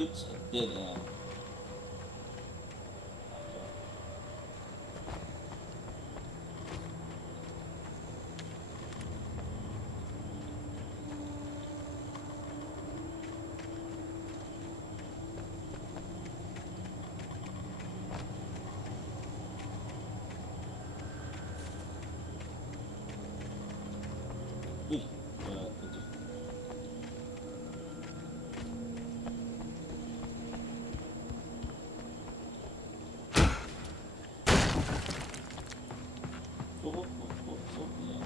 It's a dead end. Ih, itu. Ya.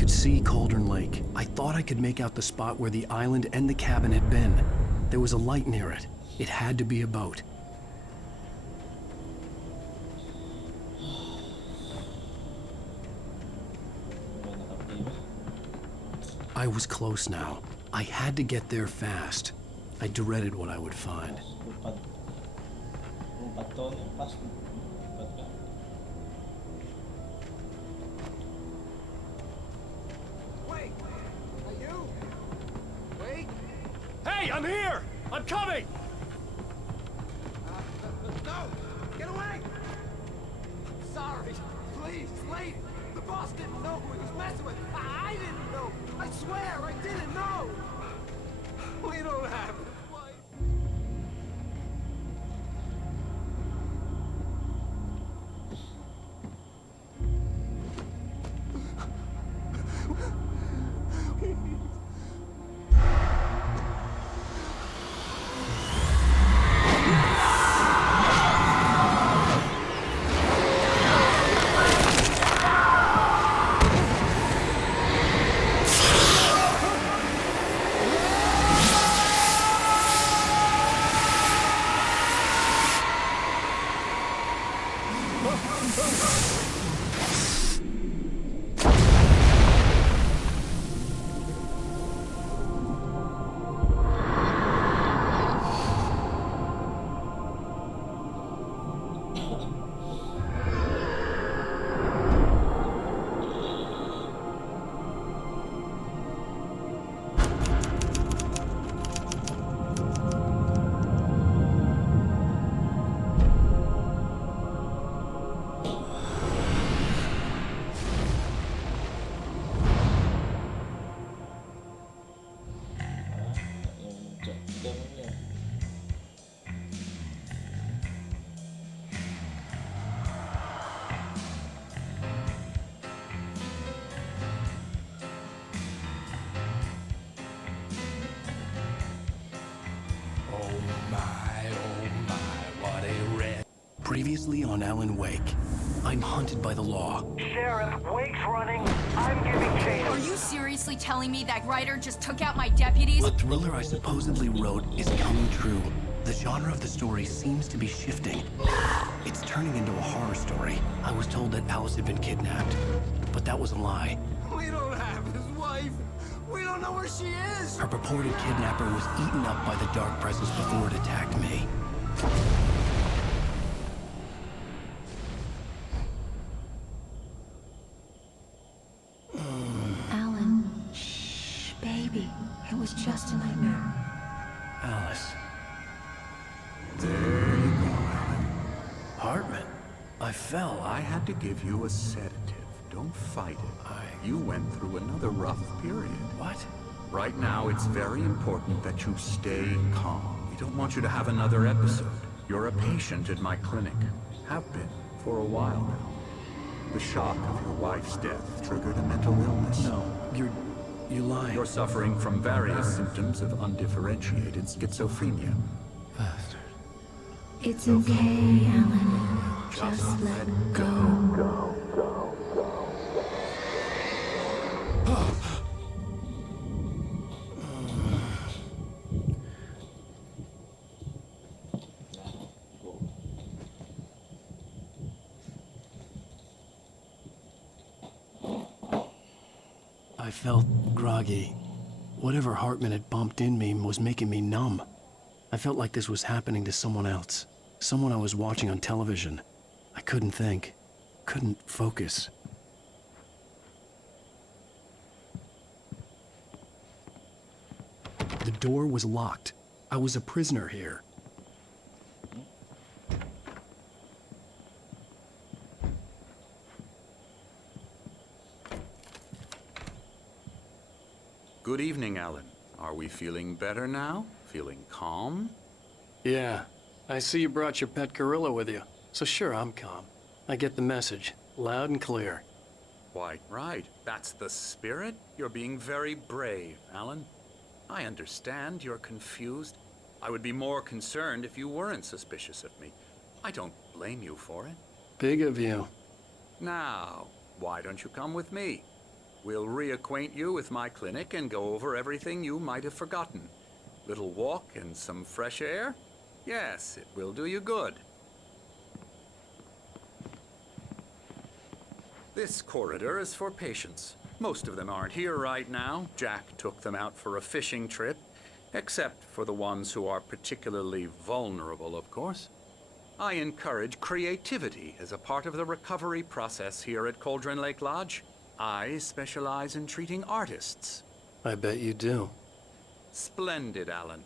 could see Cauldron Lake. I thought I could make out the spot where the island and the cabin had been. There was a light near it. It had to be a boat. I was close now. I had to get there fast. I dreaded what I would find. Wait! Are you? Wait! Hey, I'm here! I'm coming! No! Get away! Sorry. Please, late. The boss didn't know who he was messing with. I didn't know. I swear, I didn't know. We don't have it. Previously on Alan Wake, I'm hunted by the law. Sheriff, Wake's running. I'm giving chase. Are you seriously telling me that writer just took out my deputies? The thriller I supposedly wrote is coming true. The genre of the story seems to be shifting. It's turning into a horror story. I was told that Alice had been kidnapped, but that was a lie. We don't have his wife. We don't know where she is. Her purported kidnapper was eaten up by the dark presence before it attacked me. Alan, shh, baby. It was just a nightmare. Alice. There you go, Alan. Hartman. I fell. I had to give you a sedative. Don't fight it. You went through another rough period. What? Right now, it's very important that you stay calm. We don't want you to have another episode. You're a patient at my clinic. Have been for a while now. The shock of your wife's death triggered a mental illness. No, you're lying. You're suffering from various symptoms of undifferentiated schizophrenia. It's okay, Alan. Just let go. I felt groggy. Whatever Hartman had bumped in me was making me numb. I felt like this was happening to someone else. Someone I was watching on television. I couldn't think. Couldn't focus. The door was locked. I was a prisoner here. Good evening, Alan. Are we feeling better now? Feeling calm? Yeah. I see you brought your pet gorilla with you. So sure, I'm calm. I get the message. Loud and clear. Why, right. That's the spirit. You're being very brave, Alan. I understand you're confused. I would be more concerned if you weren't suspicious of me. I don't blame you for it. Big of you. Now, why don't you come with me? We'll reacquaint you with my clinic and go over everything you might have forgotten. Little walk and some fresh air? Yes, it will do you good. This corridor is for patients. Most of them aren't here right now. Jack took them out for a fishing trip, except for the ones who are particularly vulnerable, of course. I encourage creativity as a part of the recovery process here at Cauldron Lake Lodge. I specialize in treating artists. I bet you do. Splendid, Alan.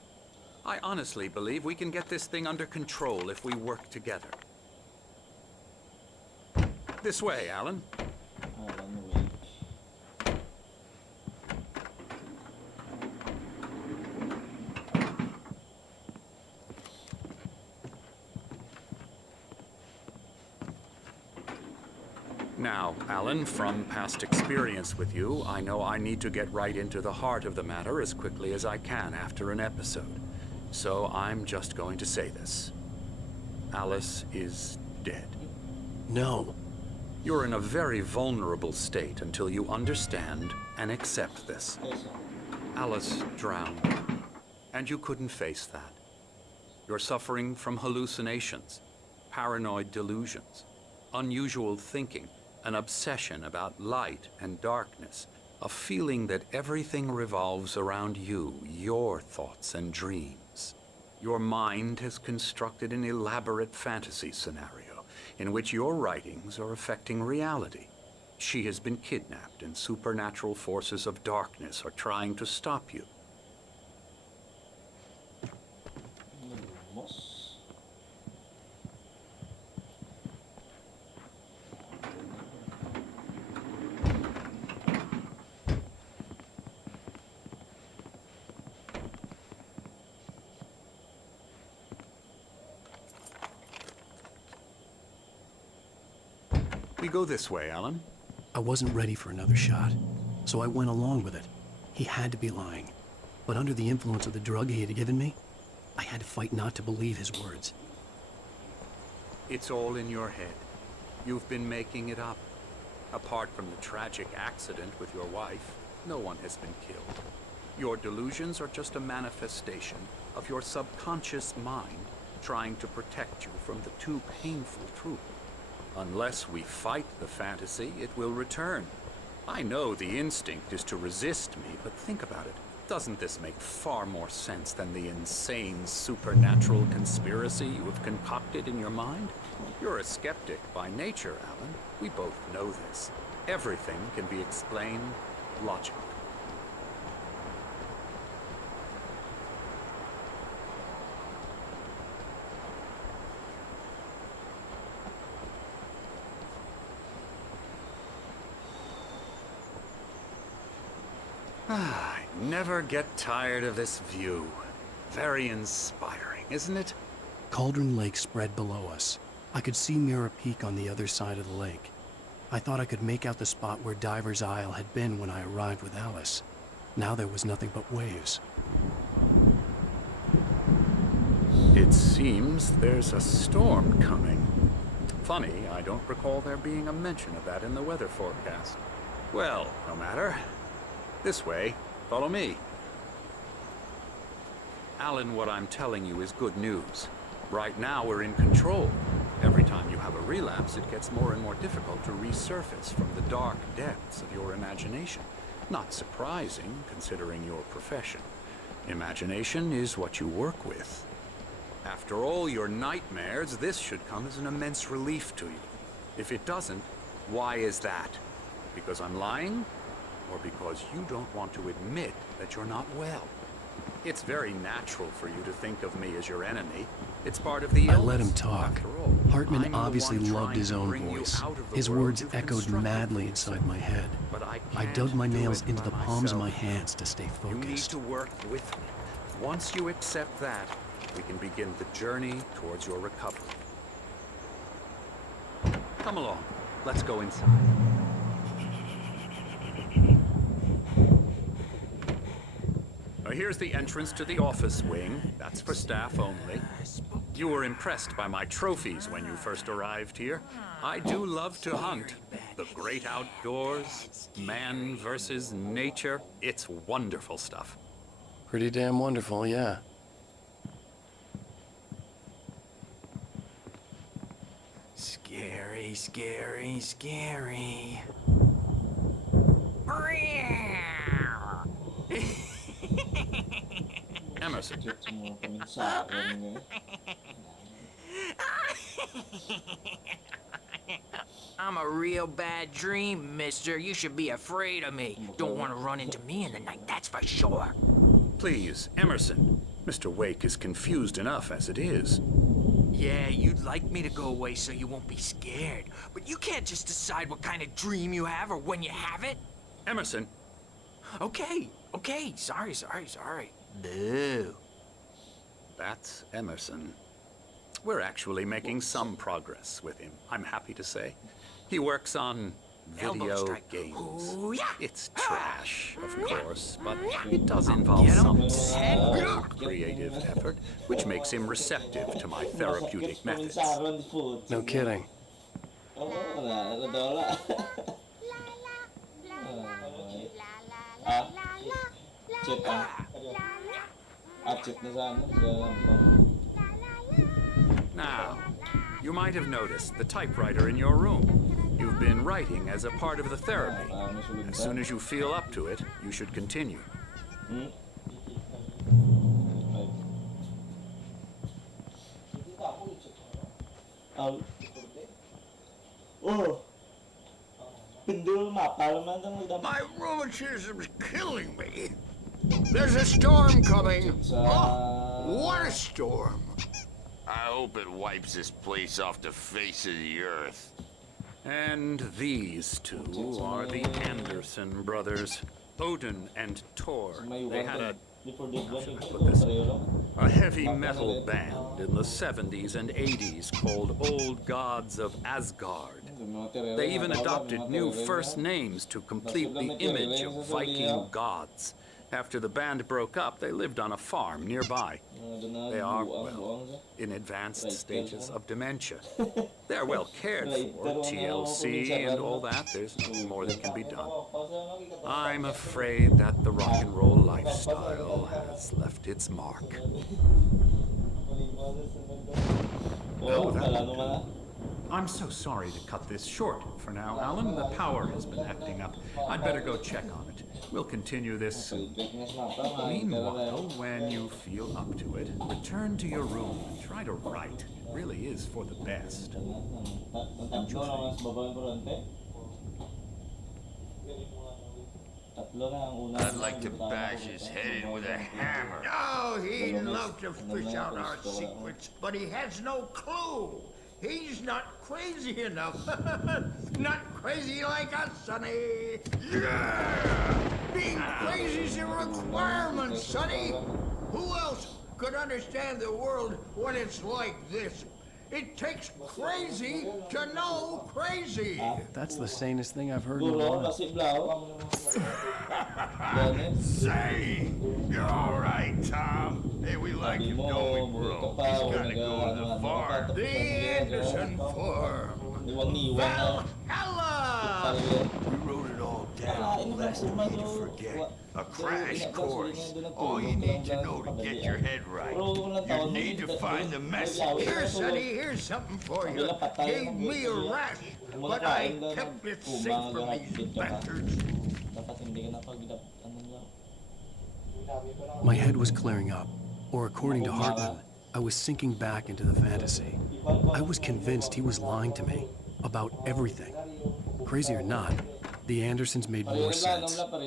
I honestly believe we can get this thing under control if we work together. This way, Alan. Now, Alan, from past experience with you, I know I need to get right into the heart of the matter as quickly as I can after an episode. So I'm just going to say this. Alice is dead. No. You're in a very vulnerable state until you understand and accept this. Alice drowned, and you couldn't face that. You're suffering from hallucinations, paranoid delusions, unusual thinking, an obsession about light and darkness, a feeling that everything revolves around you, your thoughts and dreams. Your mind has constructed an elaborate fantasy scenario in which your writings are affecting reality. She has been kidnapped and supernatural forces of darkness are trying to stop you. We go this way, Alan. I wasn't ready for another shot, so I went along with it. He had to be lying. But under the influence of the drug he had given me, I had to fight not to believe his words. It's all in your head. You've been making it up. Apart from the tragic accident with your wife, no one has been killed. Your delusions are just a manifestation of your subconscious mind trying to protect you from the too painful truth. Unless we fight the fantasy, it will return. I know the instinct is to resist me, but think about it. Doesn't this make far more sense than the insane supernatural conspiracy you have concocted in your mind? You're a skeptic by nature, Alan. We both know this. Everything can be explained logically. I never get tired of this view. Very inspiring, isn't it? Cauldron Lake spread below us. I could see Mirror Peak on the other side of the lake. I thought I could make out the spot where Diver's Isle had been when I arrived with Alice. Now there was nothing but waves. It seems there's a storm coming. Funny, I don't recall there being a mention of that in the weather forecast. Well, no matter. This way. Follow me. Alan, what I'm telling you is good news. Right now, we're in control. Every time you have a relapse, it gets more and more difficult to resurface from the dark depths of your imagination. Not surprising, considering your profession. Imagination is what you work with. After all your nightmares, this should come as an immense relief to you. If it doesn't, why is that? Because I'm lying? Or because you don't want to admit that you're not well? It's very natural for you to think of me as your enemy. It's part of the illness. I let him talk. Hartman obviously loved his own voice. His words echoed madly inside my head. I dug my nails into the palms of my hands to stay focused. You need to work with me. Once you accept that, we can begin the journey towards your recovery. Come along. Let's go inside. Here's the entrance to the office wing. That's for staff only. You were impressed by my trophies when you first arrived here. I do love to hunt. The great outdoors, man versus nature. It's wonderful stuff. Pretty damn wonderful, yeah. Scary, scary, scary. Emerson. I'm a real bad dream, mister. You should be afraid of me. Don't want to run into me in the night, that's for sure. Please, Emerson. Mr. Wake is confused enough as it is. Yeah, you'd like me to go away so you won't be scared. But you can't just decide what kind of dream you have or when you have it. Emerson. Okay. Sorry. Boo. That's Emerson. We're actually making some progress with him, I'm happy to say. He works on video games. Ooh, yeah. It's trash, of course, but it does involve some small creative effort, which makes him receptive to my therapeutic methods. No kidding. Now, you might have noticed the typewriter in your room. You've been writing as a part of the therapy. As soon as you feel up to it, you should continue. My rheumatism's killing me. There's a storm coming. Oh, what a storm. I hope it wipes this place off the face of the earth. And these two are the Anderson brothers, Odin and Tor. They had how should I put this? A heavy metal band in the 70s and 80s called Old Gods of Asgard. They even adopted new first names to complete the image of Viking gods. After the band broke up, they lived on a farm nearby. They are, well, in advanced stages of dementia. They're well cared for, TLC and all that. There's nothing more that can be done. I'm afraid that the rock and roll lifestyle has left its mark. Oh, that. I'm so sorry to cut this short for now, Alan. The power has been acting up. I'd better go check on it. We'll continue this soon. Meanwhile, when you feel up to it, return to your room and try to write. It really is for the best. Don't you think? I'd like to bash his head in with a hammer. Oh, he'd love to fish out our secrets, but he has no clue. He's not crazy enough. Not crazy like us, Sonny. Yeah! Being crazy's a requirement, Sonny. Who else could understand the world when it's like this? It takes crazy to know crazy. That's the sanest thing I've heard in a while. Say, you're all right, Tom. Hey, we like him, don't we, bro? He's gotta go to the farm. The Anderson farm. Valhalla! We wrote it all down, lest we forget. A crash course. All you need to know to get your head right. You need to find the message. Here, Sonny, here's something for you. Gave me a rash, but I kept it safe from these bastards. My head was clearing up, or according to Hartman, I was sinking back into the fantasy. I was convinced he was lying to me about everything. Crazy or not, the Andersons made more sense. Good thing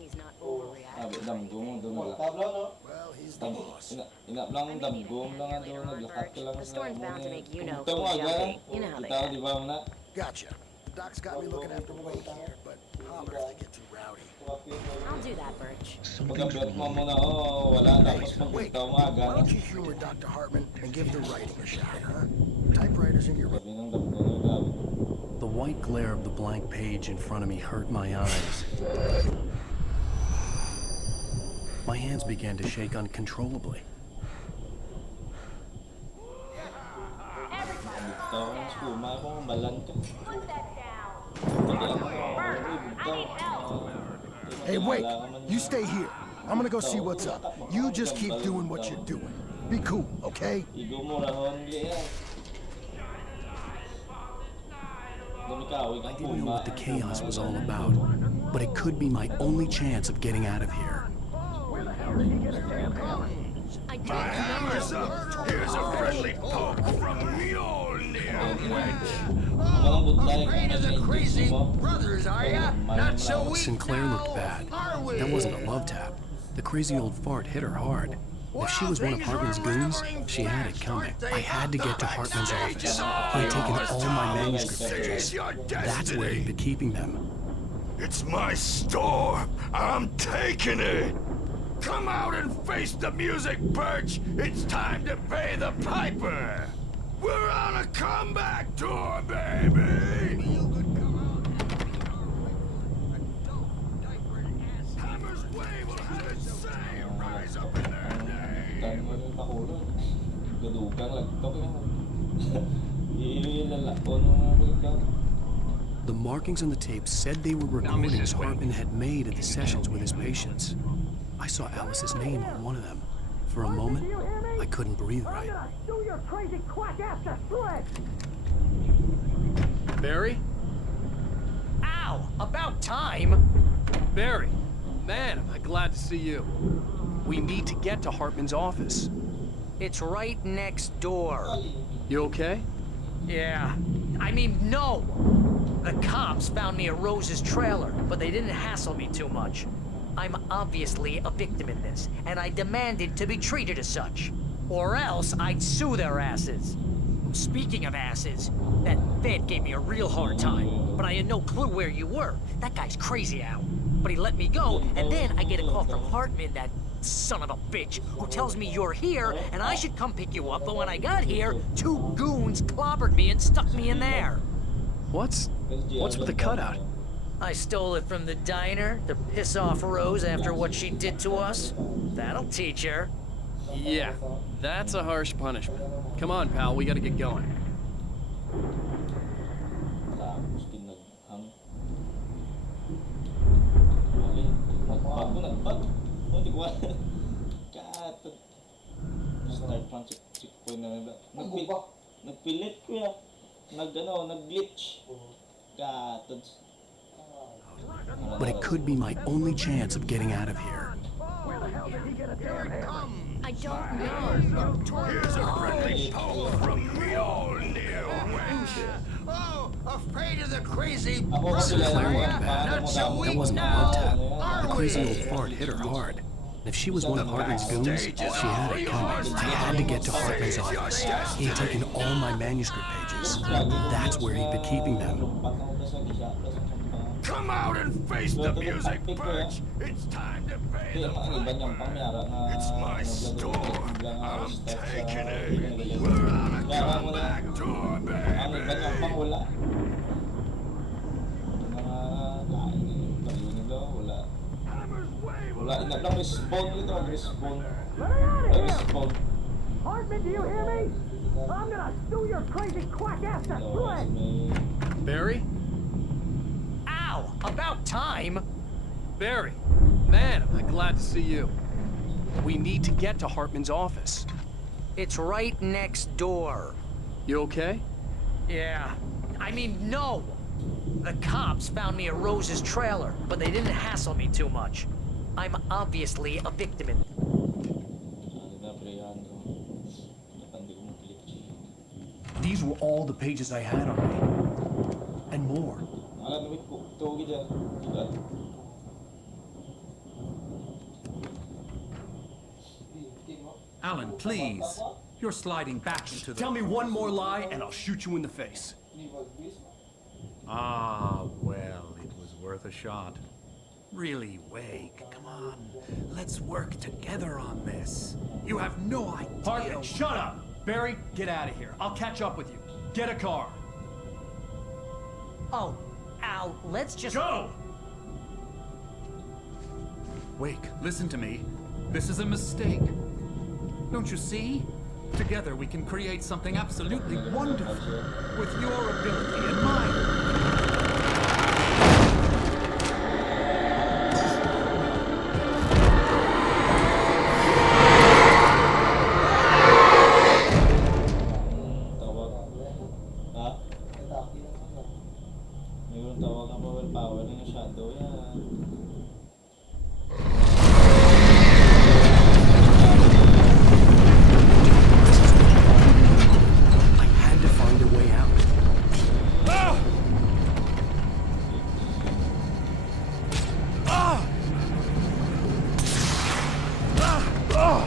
he's not overreacting. Well, he's the boss. The storm's bound to make you know jumpy. You know how they are. Gotcha. The doc's got me looking after Wade here, but holler if they get too rowdy. I'll do that, Birch. Hey, wait. Why don't you humor Dr. Hartman and give the writing a shot, huh? Typewriter's in your room. The white glare of the blank page in front of me hurt my eyes. My hands began to shake uncontrollably. kuma ko malan ka. Hey, wait. You stay here. I'm gonna go see what's up. You just keep doing what you're doing. Be cool, okay? Even I didn't know what the chaos was all about, but it could be my only chance of getting out of here. My hammer's up. Here's a friendly poke from Mjolnir, wench. Oh, afraid of the crazy brothers, are ya? Not so weak Sinclair looked now, bad. are we? That wasn't a love tap. The crazy old fart hit her hard. If she was one of Hartman's goons, she had it coming. I had to get to Hartman's office. He had taken all my manuscript pages. That's where he'd been keeping them. It's my store. I'm taking it. Come out and face the music, Birch. It's time to pay the piper. We're on a comeback tour, baby. Hammer's way will have its say. Rise up in their name. The markings on the tape said they were recordings Hartman had made at the sessions with his patients. I saw Alice's name on one of them. For a moment, I couldn't breathe right. Barry? Ow! About time! Barry! Man, am I glad to see you. We need to get to Hartman's office. It's right next door. You okay? Yeah. I mean, no! The cops found me at Rose's trailer, but they didn't hassle me too much. I'm obviously a victim in this, and I demanded to be treated as such. Or else I'd sue their asses. Speaking of asses, that Fed gave me a real hard time, but I had no clue where you were. That guy's crazy, Al. But he let me go, and then I get a call from Hartman, that son of a bitch, who tells me you're here, and I should come pick you up, but when I got here, 2 goons clobbered me and stuck me in there. What's with the cutout? I stole it from the diner to piss off Rose after what she did to us. That'll teach her. Yeah, that's a harsh punishment. Come on, pal, we gotta get going. But it could be my only chance of getting out of here. I don't know. Here's a friendly poke from Mjolnir, wench. Oh, afraid of the crazy brothers, Sinclair are looked ya? bad. Not so That weak wasn't a now, love tap. are The crazy we? old fart hit her hard. If she was one of Hartman's goons, she had it coming. I had to get to Hartman's office. He had taken all my manuscript pages. That's where he'd been keeping them. Come out and face the music, Birch. It's time to pay the piper. It's my store. I'm taking it. We're on a comeback tour, baby. Hartman, do you hear me? I'm gonna sue your crazy quack ass to shreds! Barry? Ow! About time! Barry! Man, am I glad to see you. We need to get to Hartman's office. It's right next door. You okay? Yeah. I mean, no! The cops found me at Rose's trailer, but they didn't hassle me too much. I'm obviously a victim in... These were all the pages I had on me. And more. Alan, please. You're sliding back into the... Tell me one more lie and I'll shoot you in the face. Ah, well, it was worth a shot. Really, Wake, come on. Let's work together on this. You have no idea... Hartman, shut up! Barry, get out of here. I'll catch up with you. Get a car. Oh, Al, let's just... Go! Wake, listen to me. This is a mistake. Don't you see? Together we can create something absolutely wonderful. With your ability and mine. Mayroong tawag ang power ng shadow yan. I had to find a way out. Ah! Ah! Ah! Ah!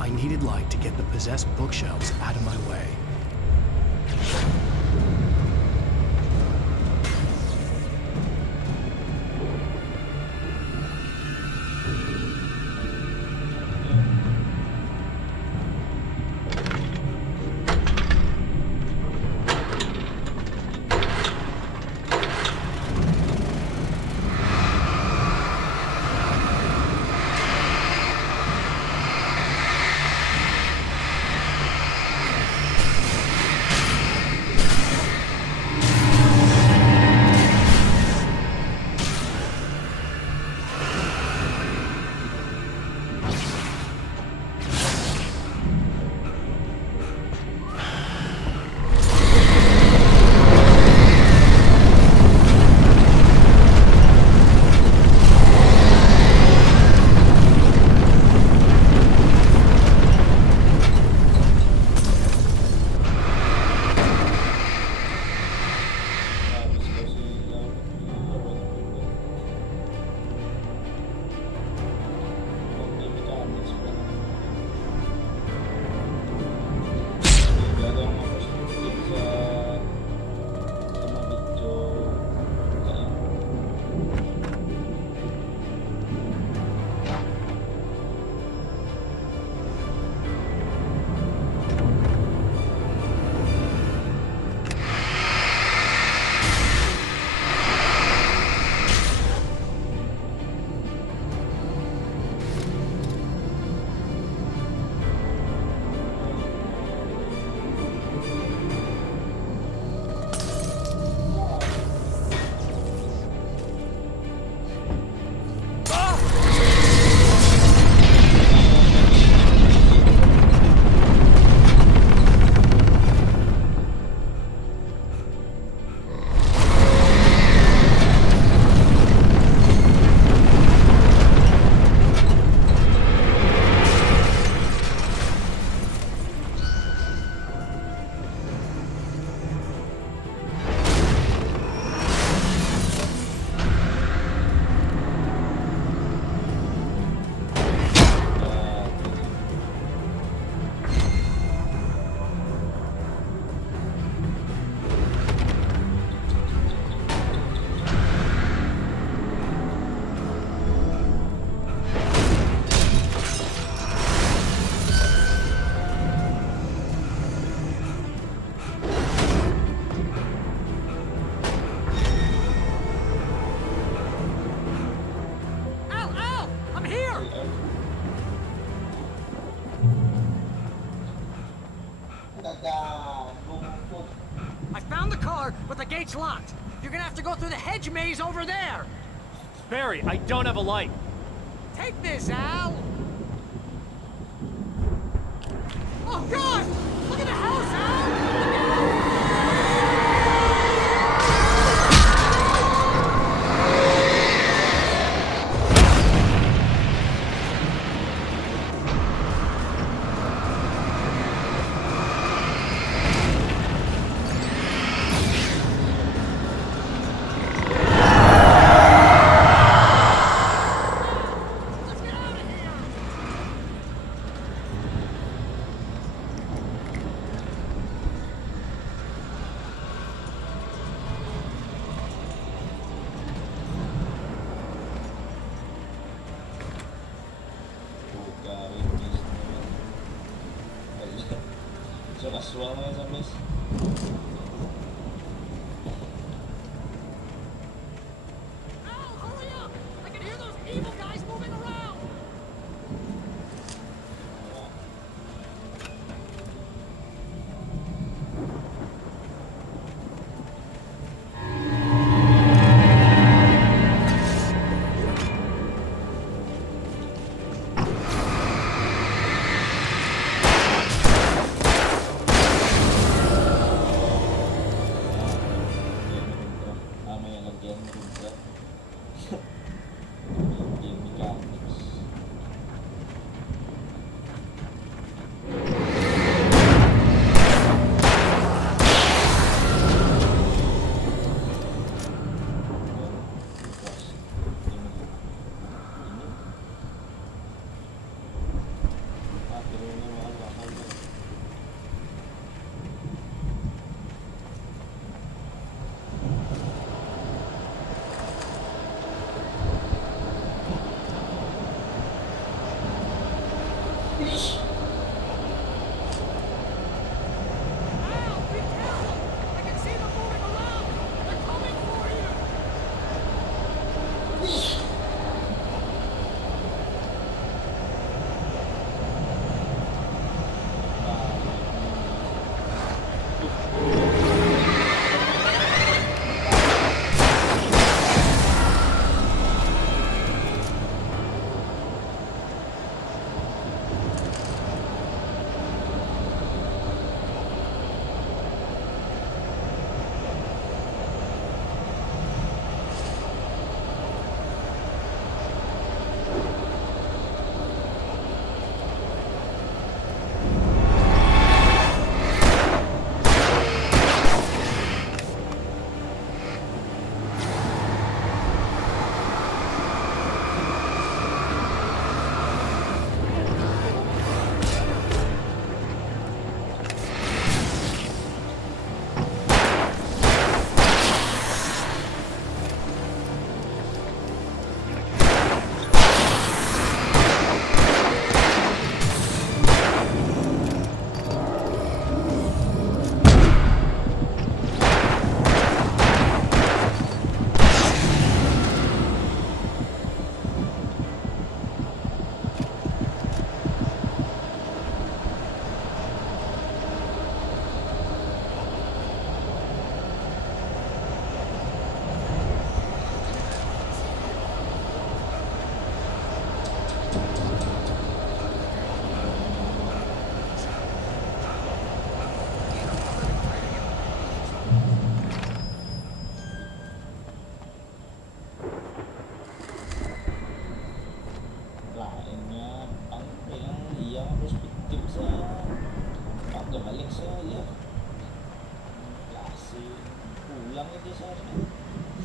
I needed light to get the possessed bookshelves out of my way. I found the car, but the gate's locked. You're gonna have to go through the hedge maze over there. Barry, I don't have a light. Take this, Al. Oh, God! Look at the house, Al! Medyo kaswang ngayon sa miss.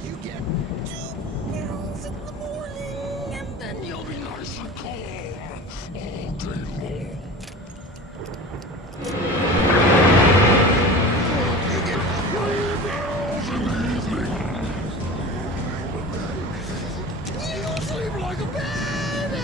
You get 2 pills in the morning, and then you'll be nice and calm all day long. You get 3 pills in the evening. You sleep like a baby.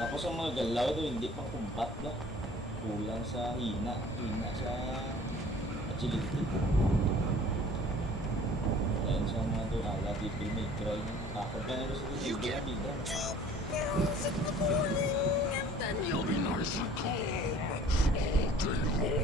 Tapos ang mga galaw ito hindi pang kumpat na. Kulang sa hina sa agility. Ayan sa mga durala, people may try na. Takot ka na ito sa tubig na bida. In the morning, and then you'll be nice and calm all day long.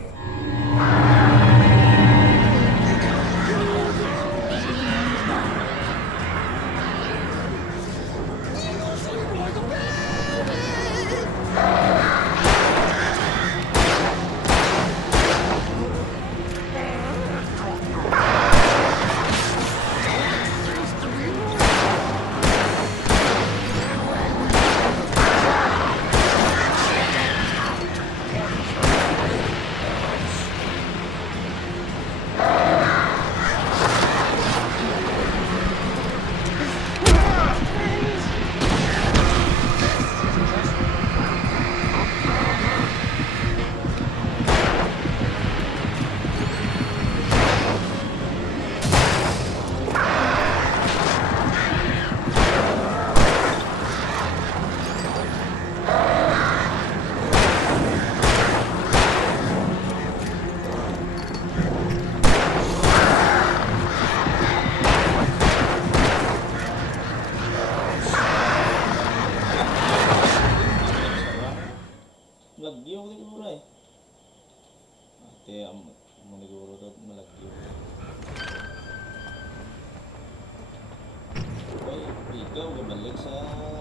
go, bumalik sa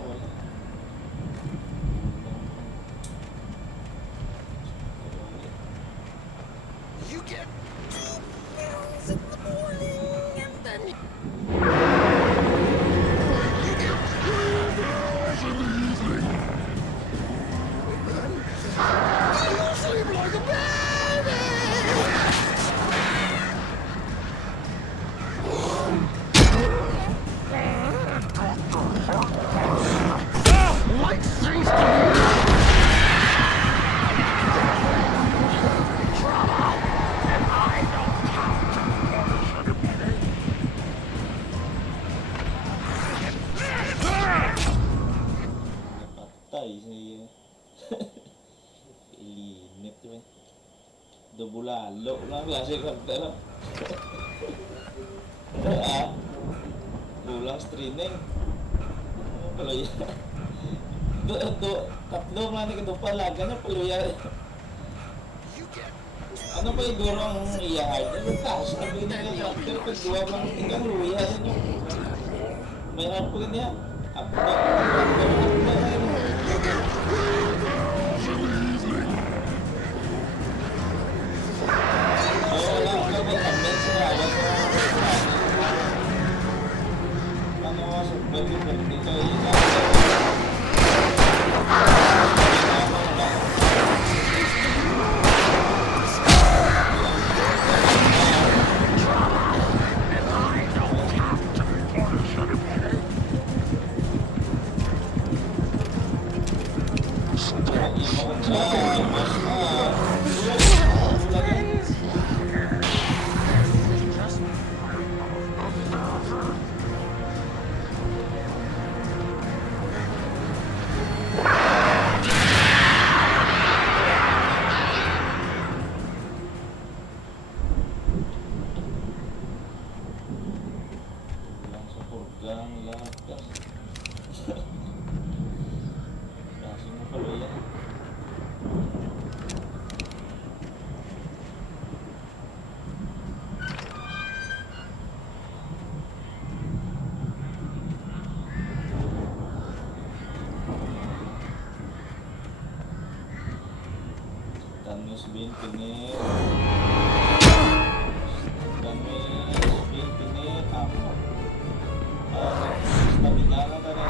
wala. You get 2 pills in the morning and then you get 3 pills in the evening. And then you sleep like a baby. Like things to patay siya. Ilinip tuh. Do bulalo na klase kanta lang. Bulang streaming. Kalau ya. Tatlo nga ni kadupalaga na paluya. Ano pa yung gurong iyahard? Ano taas na ba yung nagkakakil? Pagduwa bang ikaw luya sa nyo? May hard po ganyan. Tamis bin pinit. Tamis bin pinit. Apa? Stamina na tara.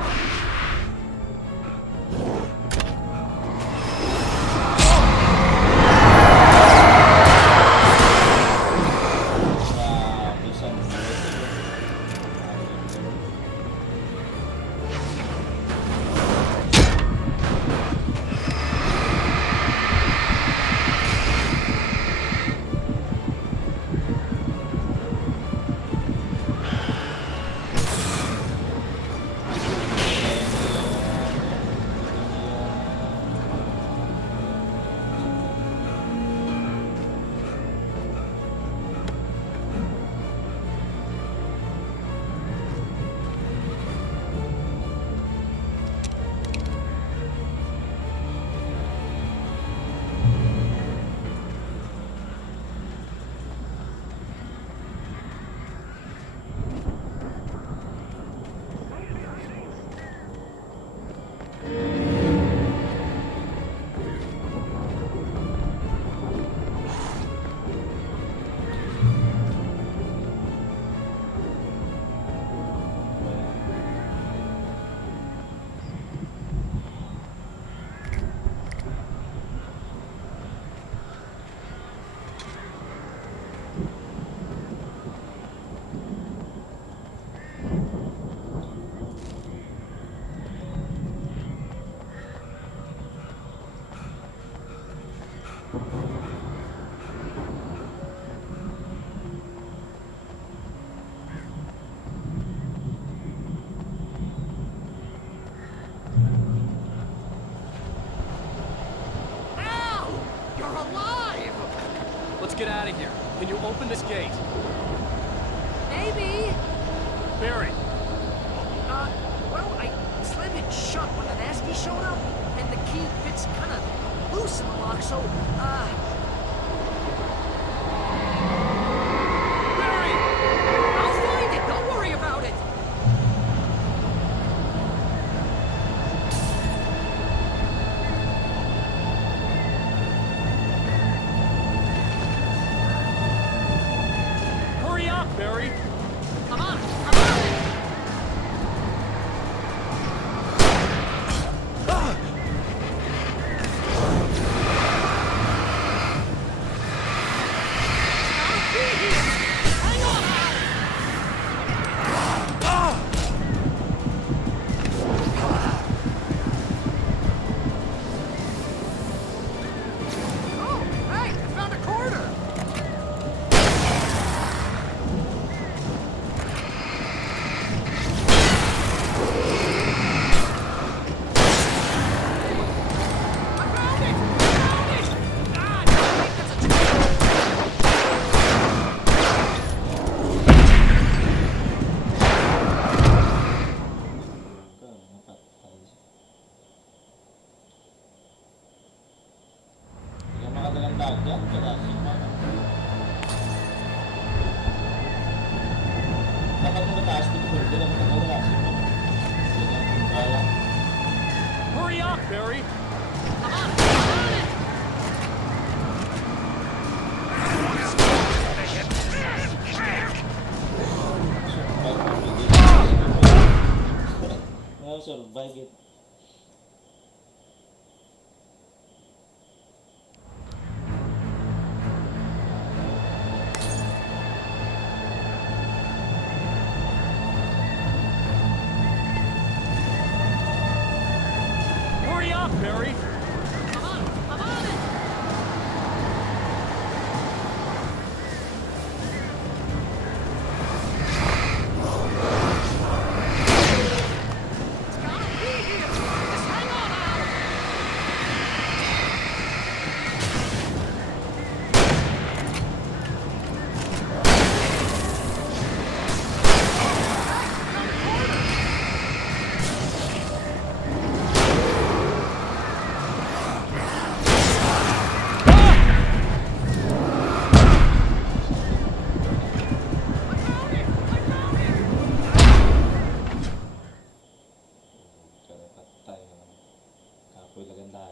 Let's get out of here. Can you open this gate? Maybe. Barry. Well, I slammed it shut when the nasty showed up, and the key fits kind of loose in the lock, so, Barry! I'll find it! Don't worry about it! up, Barry! I'll survive it. Hurry up, Barry!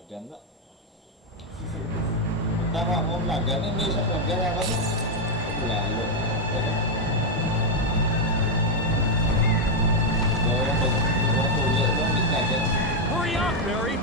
Ganda. Tama mo lagan, may sa lagan ako. Lalo. Hurry up, Barry!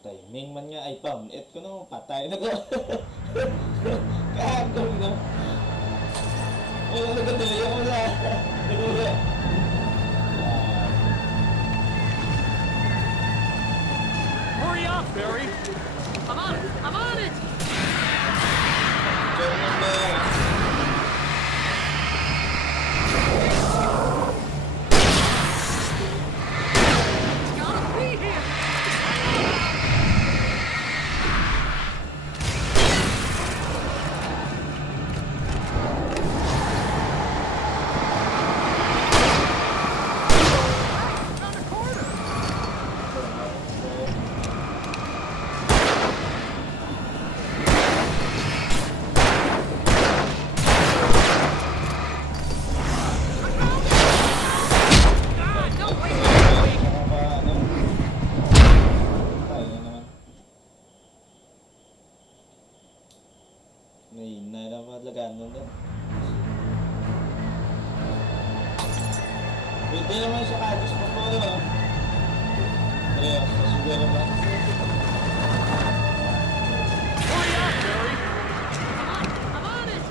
Timing man nga ay found it ko no, patay na ko. Kagawin no. Oh, nagatuloy ako sa. Nagatuloy. Hurry up, Barry! I'm on it! Pwede naman siya kagos mo po, diba? Pero, siguro ba? Hurry up, Barry! I'm on it!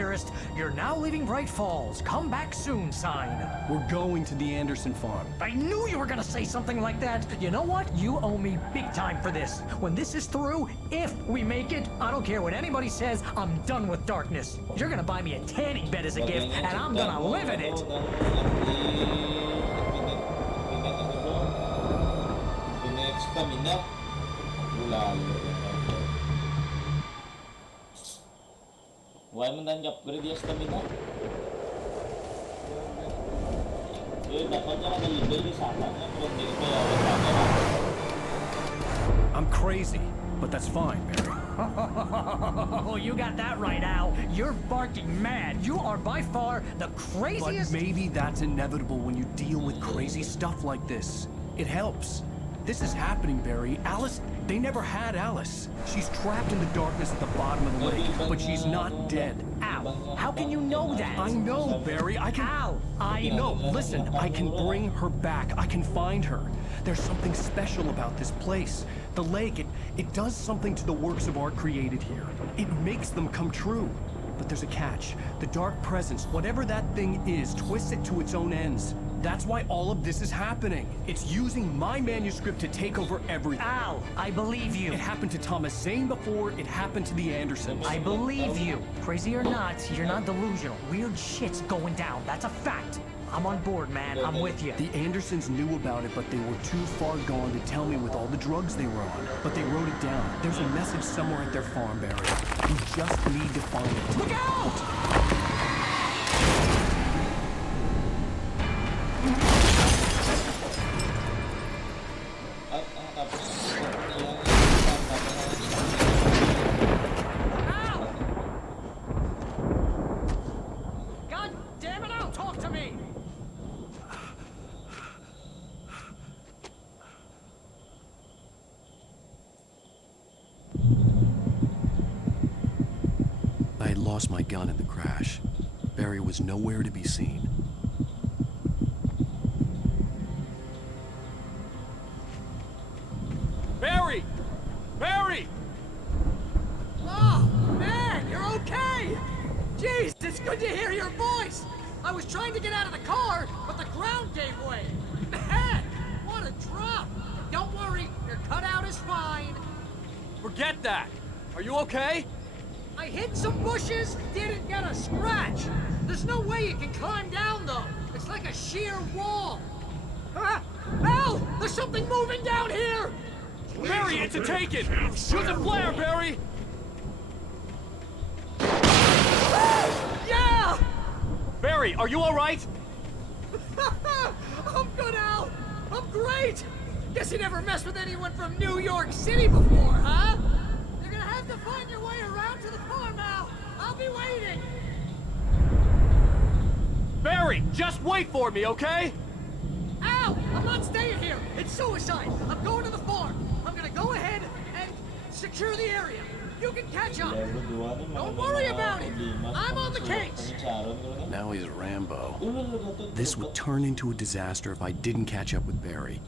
nearest "You're now leaving Bright Falls. Come back soon" sign. We're going to the Anderson farm. I knew you were gonna say something like that. You know what? You owe me big time for this. When this is through, if we make it, I don't care what anybody says, I'm done with darkness. You're gonna buy me a tanning bed as a gift, and I'm gonna live in it. Stamina. Why mo upgrade yung stamina? Dapat niya level sa akin. I'm crazy, but that's fine, Barry. Oh, you got that right, Al. You're barking mad. You are by far the craziest... But maybe that's inevitable when you deal with crazy stuff like this. It helps. This is happening, Barry. Alice, they never had Alice. She's trapped in the darkness at the bottom of the lake, but she's not dead. Al, how can you know that? I know, Barry. I can... Al, I know. Listen, I can bring her back. I can find her. There's something special about this place. The lake, it does something to the works of art created here. It makes them come true. But there's a catch. The dark presence, whatever that thing is, twists it to its own ends. That's why all of this is happening. It's using my manuscript to take over everything. Al, I believe you. It happened to Thomas Zane before, it happened to the Andersons. I believe you. Crazy or not, you're not delusional. Weird shit's going down. That's a fact. I'm on board, man. I'm with you. The Andersons knew about it, but they were too far gone to tell me with all the drugs they were on. But they wrote it down. There's a message somewhere at their farm, Barry. We just need to find it. Look out! God damn it, Al, talk to me! I had lost my gun in the crash. Barry was nowhere to be seen. Barry! Barry! Oh, man, you're okay! Jeez, it's good to hear your voice! I was trying to get out of the car, but the ground gave way. Man, what a drop! Don't worry, your cutout is fine. Forget that! Are you okay? I hit some bushes, didn't get a scratch. There's no way you can climb down, though. It's like a sheer wall. Ah! Al! There's something moving down here! Barry, it's a taken! Shoot the flare, Barry! Yeah! Barry, are you alright? I'm good, Al! I'm great! Guess you never messed with anyone from New York City before, huh? You're gonna have to find your way around to the farm, Al! I'll be waiting! Barry, just wait for me, okay? Al! I'm not staying here! It's suicide! I'm going to the farm! I'm gonna go ahead and secure the area! You can catch up! Don't worry about it! I'm on the case! Now he's Rambo. This would turn into a disaster if I didn't catch up with Barry.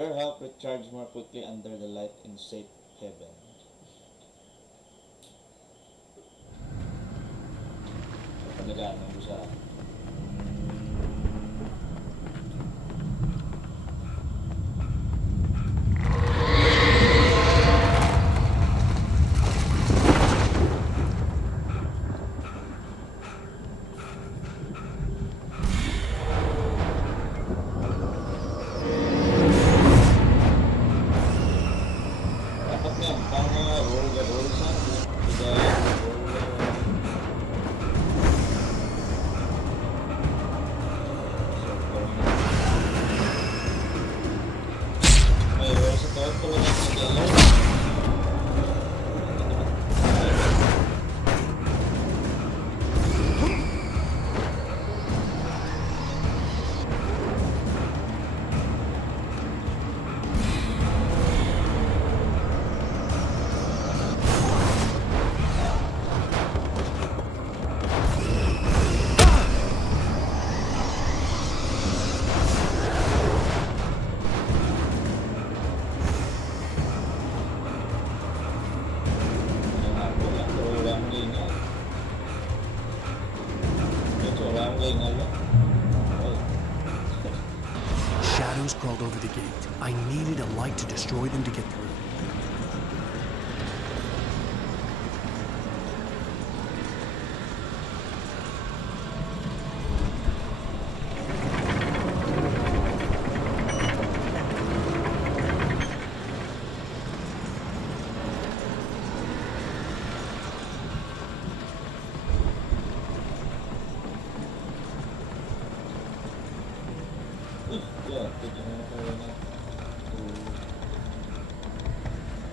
Your help recharge more quickly under the light in safe haven. Talaga, nung siya. Shadows crawled over the gate. I needed a light to destroy them to get through.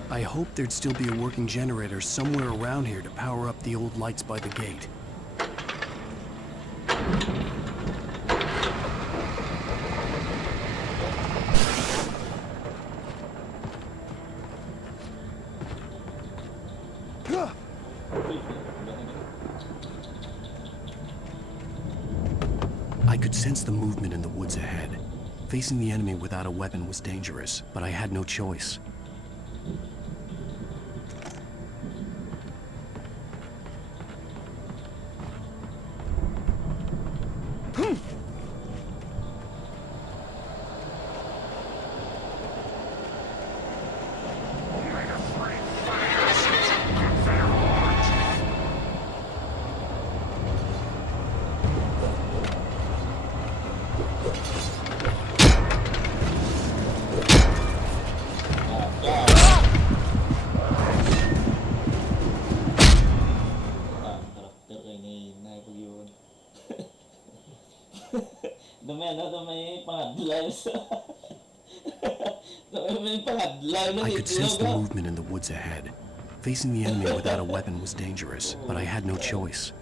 I hoped there'd still be a working generator somewhere around here to power up the old lights by the gate. I could sense the movement in the woods ahead. Facing the enemy without a weapon was dangerous, but I had no choice. I could sense the movement in the woods ahead. Facing the enemy without a weapon was dangerous, but I had no choice.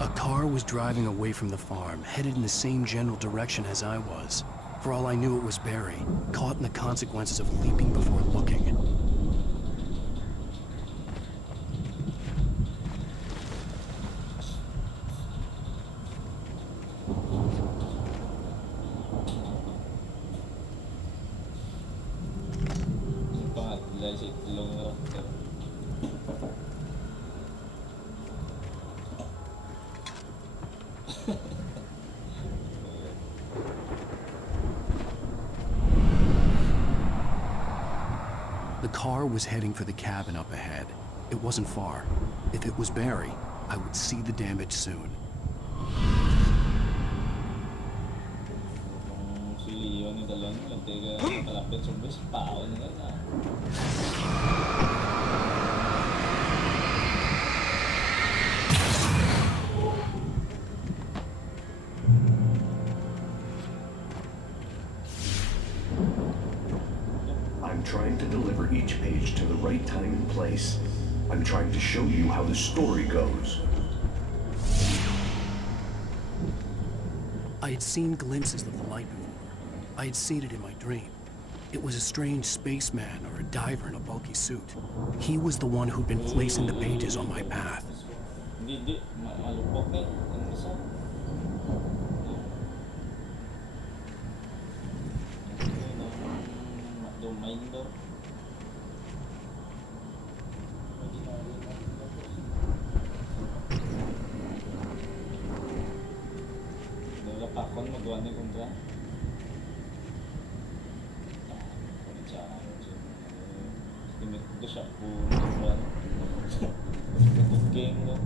A car was driving away from the farm, headed in the same general direction as I was. For all I knew, it was Barry, caught in the consequences of leaping before looking. The car was heading for the cabin up ahead. It wasn't far. If it was Barry, I would see the damage soon. Si Leon ni Talon, malapit sa bus, pao na na. I'm trying to deliver each page to the right time and place. I'm trying to show you how the story goes. I had seen glimpses of the light before. I had seen it in my dream. It was a strange spaceman or a diver in a bulky suit. He was the one who'd been placing the pages on my path. Hindi, malupok eh. Ang isa. Domain daw. Dala pa kon magawa ni kontra. Timid ko siya po. Cooking no.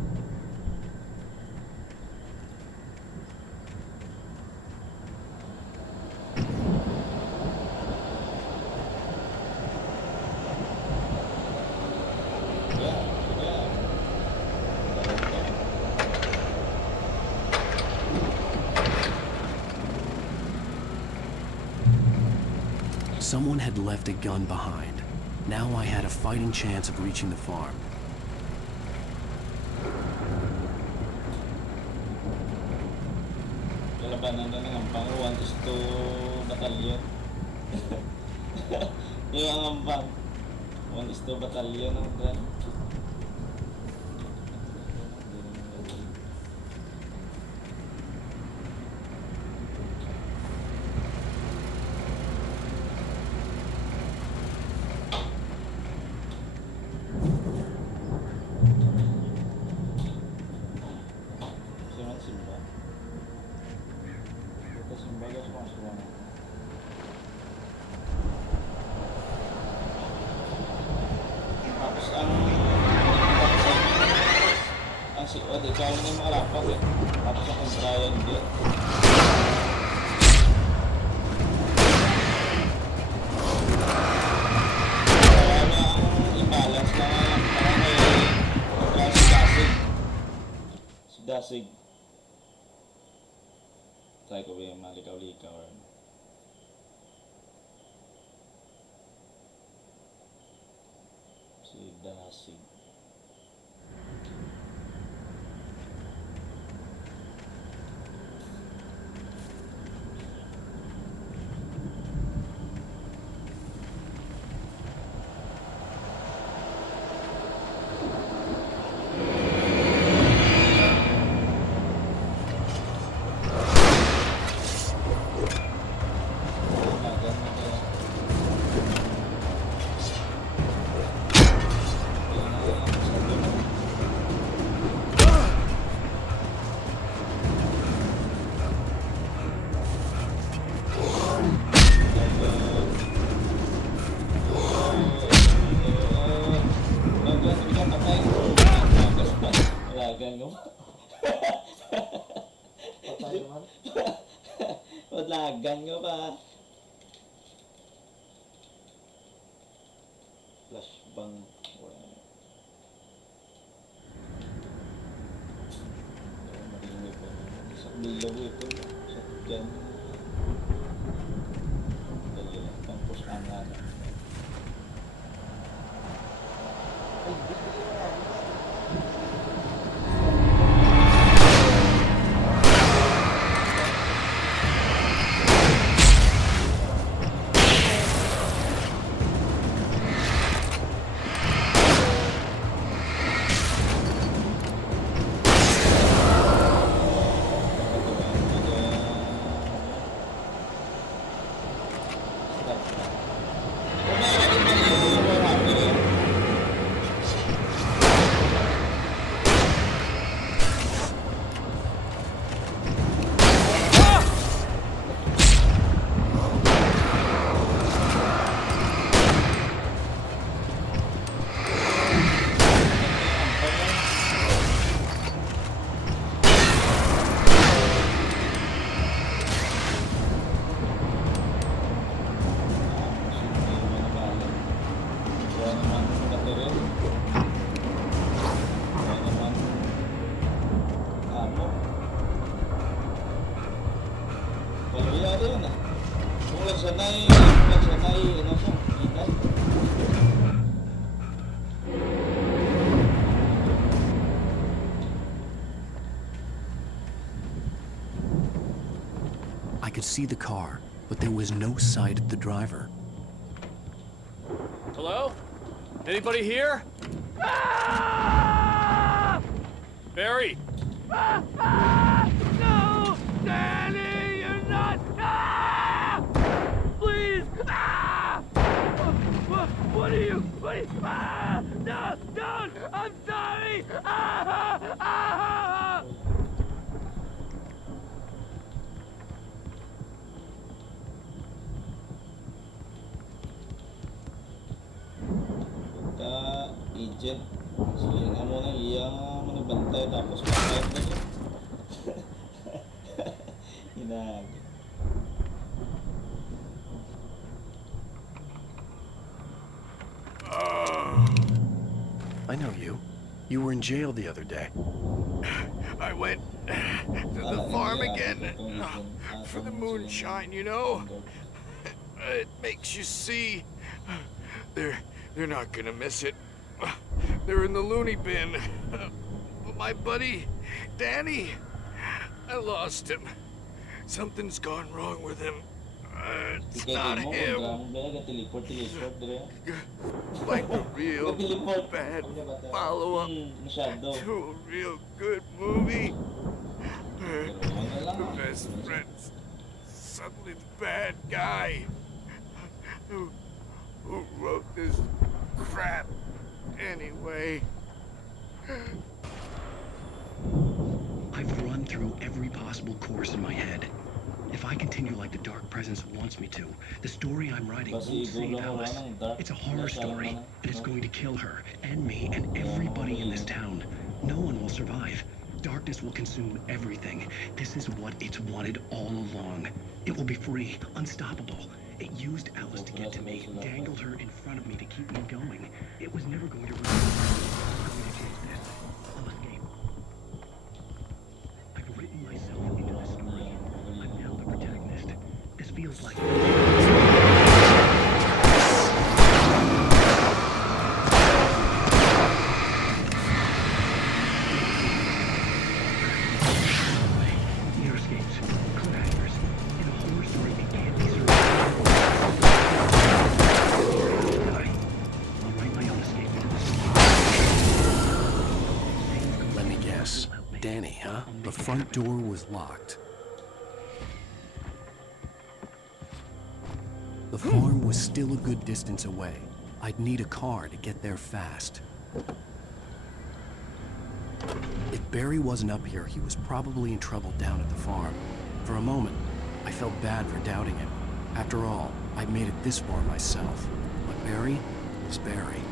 Someone had left a gun behind. Now I had a fighting chance of reaching the farm. Kalabanan na ng ampang 1:2 batalyon. Yung ang ampang 1:2 batalyon ng dran. Ikaw na yung makalapak eh. Tapos ang kontrayan din. Kaya na ang i-balance na parang may si Dasig. Si Dasig. Try ko ba yung malikaw-likaw. Si Dasig. Lagan nyo pa. Flashbang. Maring weapon. Isang bilaw weapon. Shotgun. Dali lang. Pang push ang lang. I could see the car, but there was no sight of the driver. Hello? Anybody here? Barry! No! Danny, you're not! Please! What are you? No! Don't! I'm sorry! Agent sila nga muna iyang manibantay tapos mag-live na siya. Hinag. I know you. You were in jail the other day. I went to the farm again for the moonshine, you know? It makes you see. They're not gonna miss it. They're in the loony bin. But my buddy, Danny, I lost him. Something's gone wrong with him. It's not him. Like a real bad follow-up to a real good movie. The best friend's suddenly the bad guy. Who wrote this crap anyway? I've run through every possible course in my head. If I continue like the Dark Presence wants me to, the story I'm writing won't save Alice. It's a horror story, and it's going to kill her, and me, and everybody in this town. No one will survive. Darkness will consume everything. This is what it's wanted all along. It will be free, unstoppable. It used Alice to get to me, dangled her in front of me to keep me going. It was never going to run. I'm going to change this. I'll escape. I've written myself into the story. I'm now the protagonist. This feels like... Near escapes, cliffhangers. In a horror story, it can't be survived. I'll write my own escape into the story. Let me guess. Danny, huh? The front door was locked. The farm was still a good distance away. I'd need a car to get there fast. If Barry wasn't up here, he was probably in trouble down at the farm. For a moment, I felt bad for doubting him. After all, I'd made it this far myself. But Barry was Barry.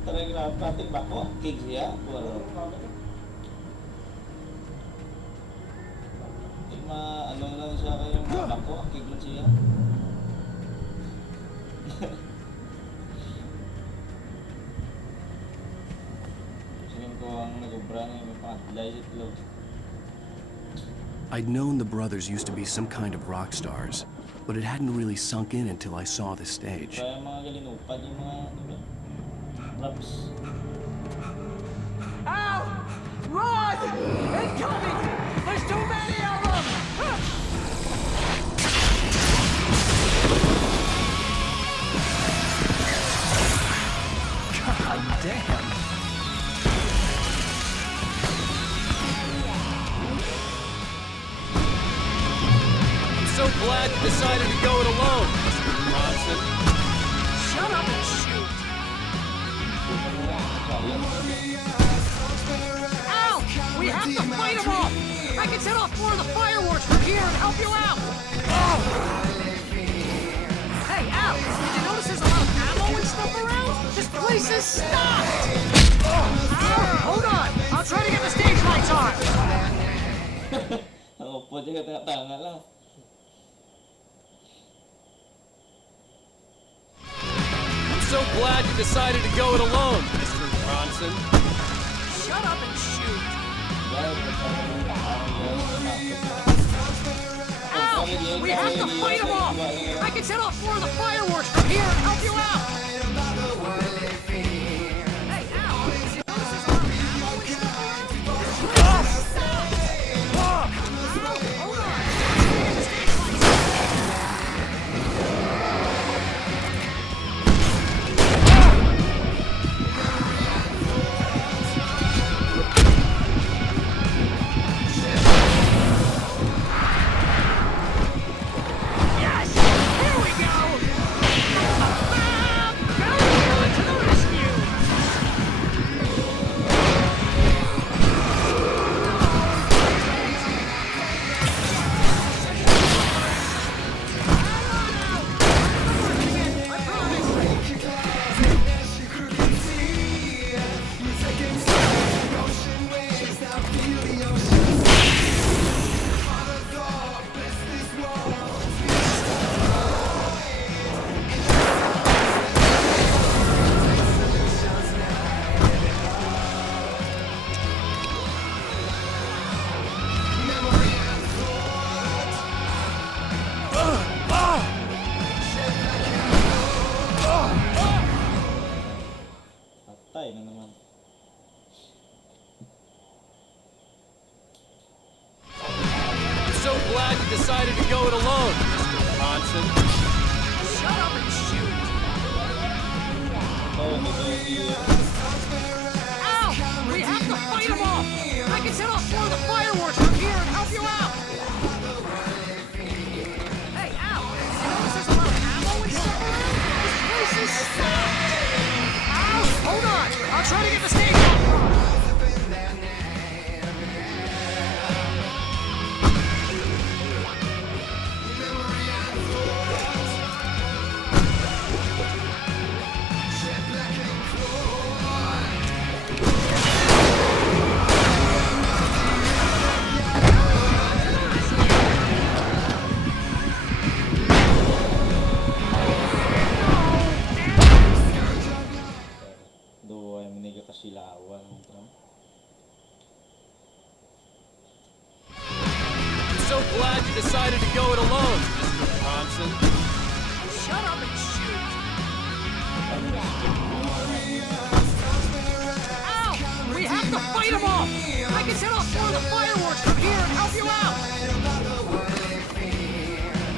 Talaga pating bako, kig siya. Wala. Di ano lang siya kayong bako, kig lang siya. Singin ko ang nag-ubra ng mga pangadlay ito. I'd known the brothers used to be some kind of rock stars, but it hadn't really sunk in until I saw the stage. Kaya mga galinupad yung mga raps. Ow! Run! Incoming! There's too many of them! God damn! So glad you decided to go it alone, Mr. Bronson. Shut up and shoot! Ow! We have to fight them off! I can set off more of the fireworks from here and help you out! Oh. Hey, Al! Did you notice there's a lot of ammo and stuff around? This place is stocked! Hold on! I'll try to get the stage lights on! Opo, dia tengah-tengah lah. So glad you decided to go it alone, Mr. Bronson. Shut up and shoot! Ow! We have to fight them off! I can set off more of the fireworks from here and help you out! Hey, Al! Did you notice there's a lot of ammo and stuff around? Hold on! Get the stage lights on! Patay na naman. I'm so glad you decided to go it alone, Mr. Bronson. Shut up and shoot! Ow! We have to fight them off! I can set off more of the fireworks from here and help you out! Hey, Al! Did you notice there's a lot of ammo and stuff around? This place is stocked! Ow! Hold on! I'll try to get the stage on! Doa yang menega kasilawan. I'm so glad you decided to go it alone, Mr. Bronson. Shut up and shoot! Ow! We have to fight them off! I can set off more of the fireworks from here and help you out!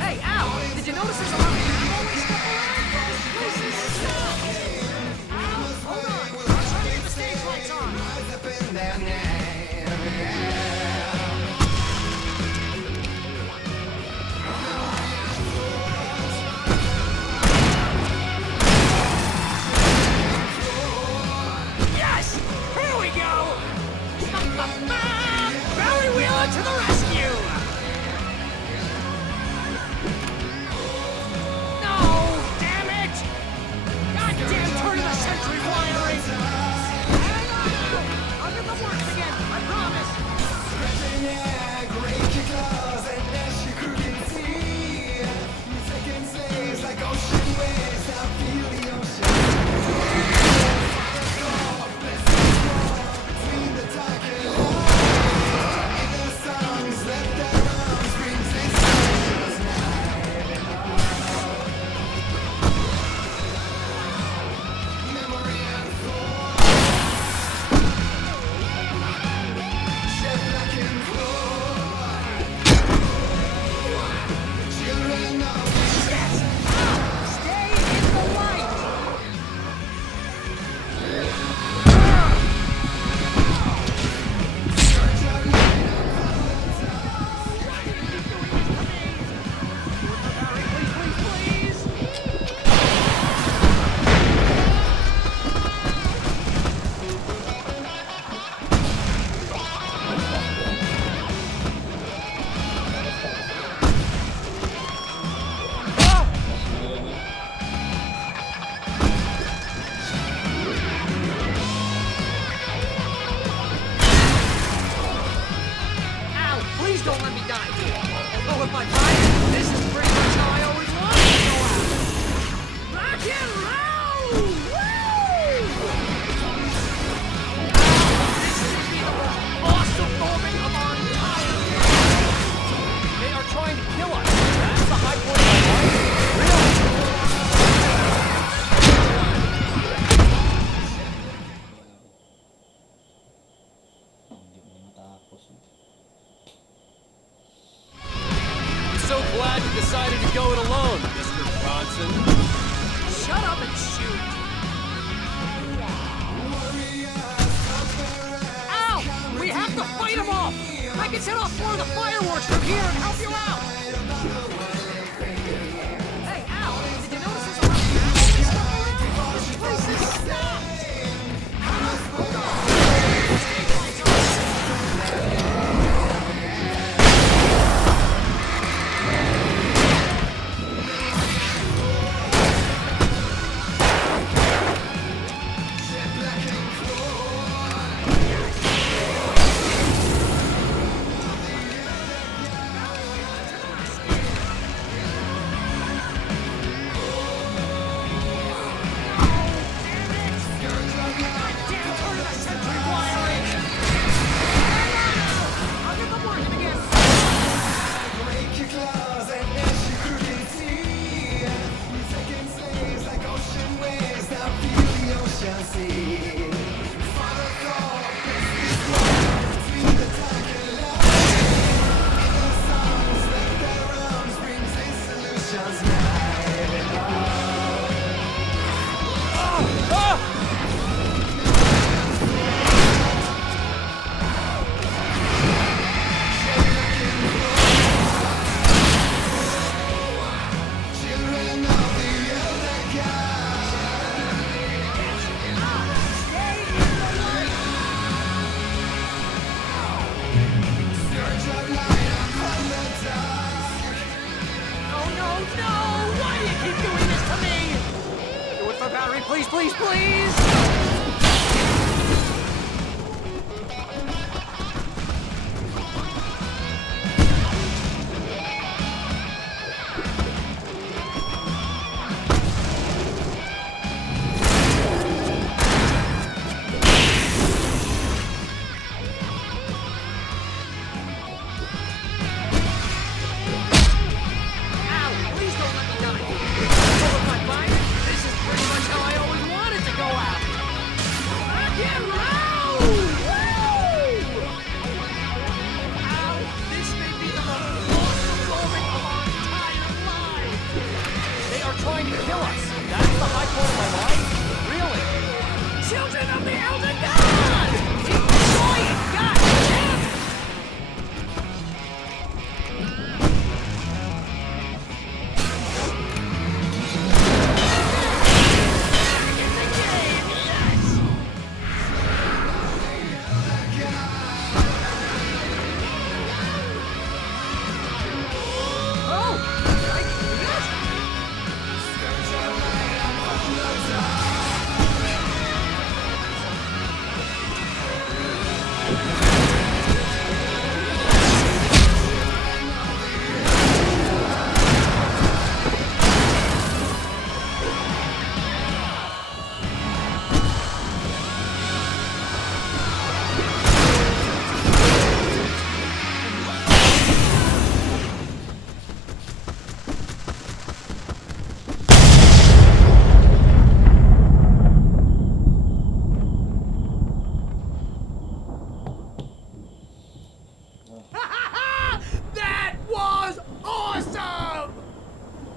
Hey, Al! Did you notice there's a lot of ammo and stuff around? This place is stocked! Ow! Hold on! I'll try to get the stage lights on! Yes! Here we go! Barry Wheeler to the rescue! set off more of the fireworks from here and help you out! Hey, Al, did you notice there's a lot of stuff around? This place is stopped! Please, please, please!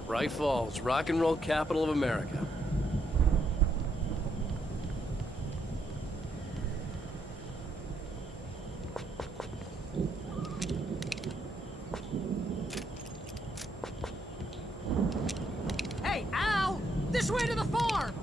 Bright Falls, rock and roll capital of America. Hey, Al! This way to the farm!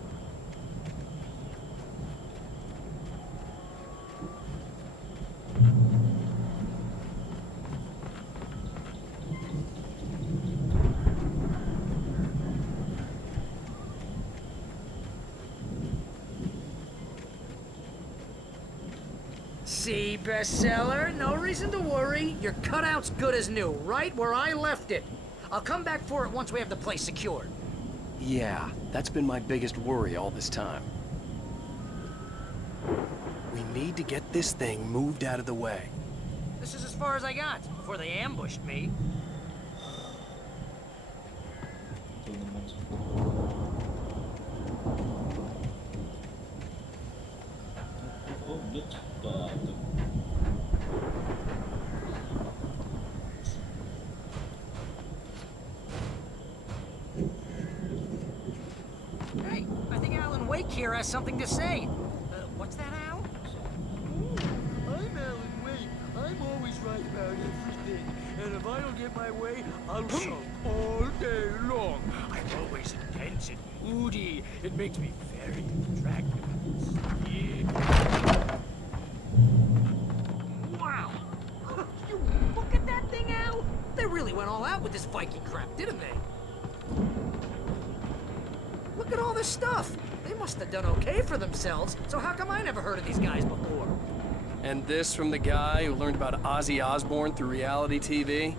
See, bestseller? No reason to worry. Your cutout's good as new, right where I left it. I'll come back for it once we have the place secured. Yeah, that's been my biggest worry all this time. We need to get this thing moved out of the way. This is as far as I got before they ambushed me. Hey, I think Alan Wake here has something to say. What's that, Al? I'm Alan Wake. I I'm always right about everything. And if I don't get my way, I'll sulk all day long. I'm always intense and moody. It makes me very attractive. Yeah. Wow! You look at that thing, Al! They really went all out with this Viking crap, didn't they? Look at all this stuff! They must have done okay for themselves, so how come I never heard of these guys before? And this from the guy who learned about Ozzy Osbourne through reality TV?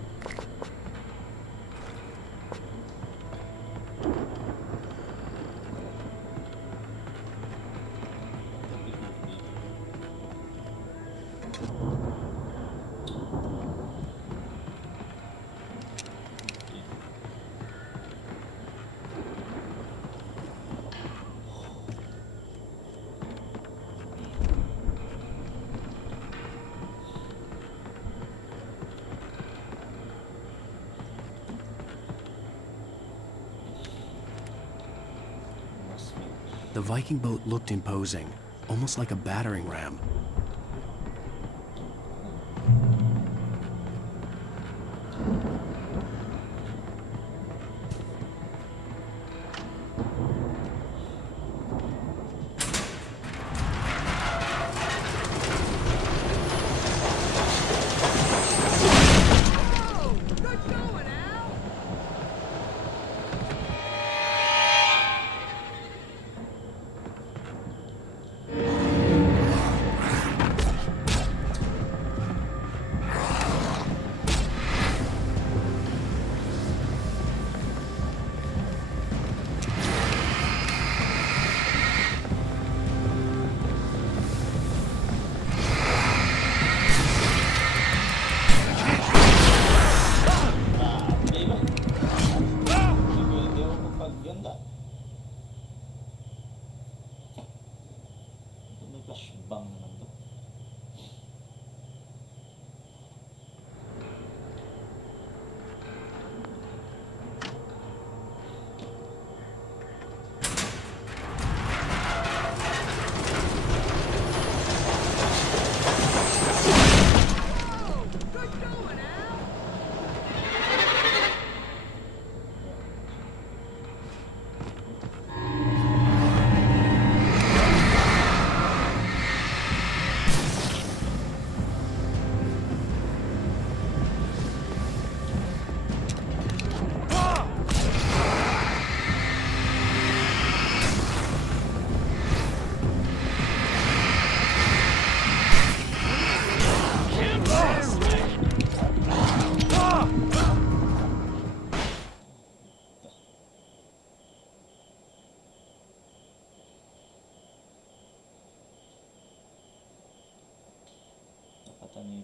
The Viking boat looked imposing, almost like a battering ram.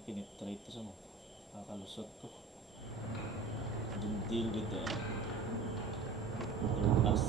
Pinitrate to sa mo. Kakalusot ko. Don't deal with them. They're us.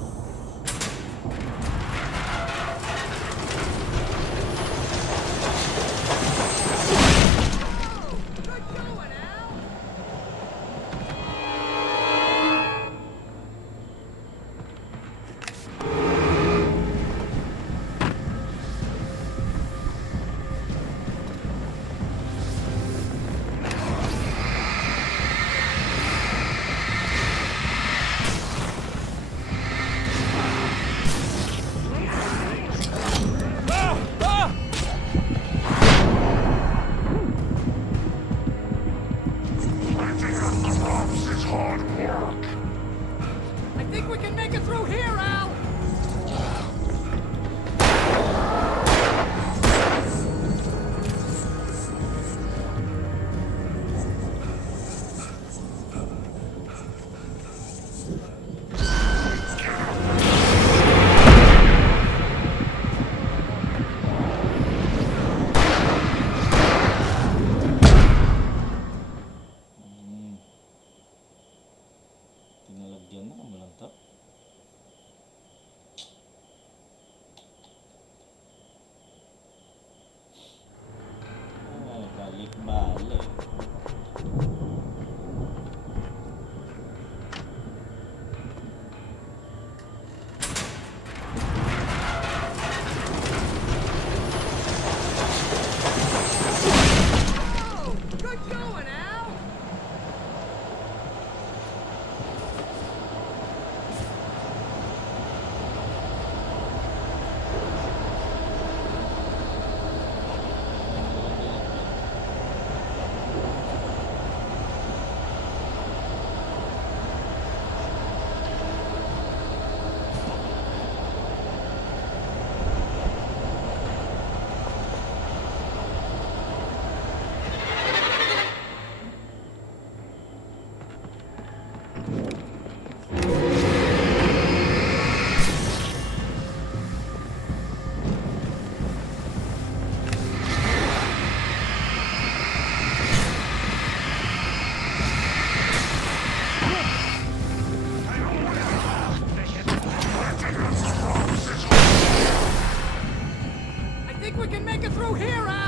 through here, Al!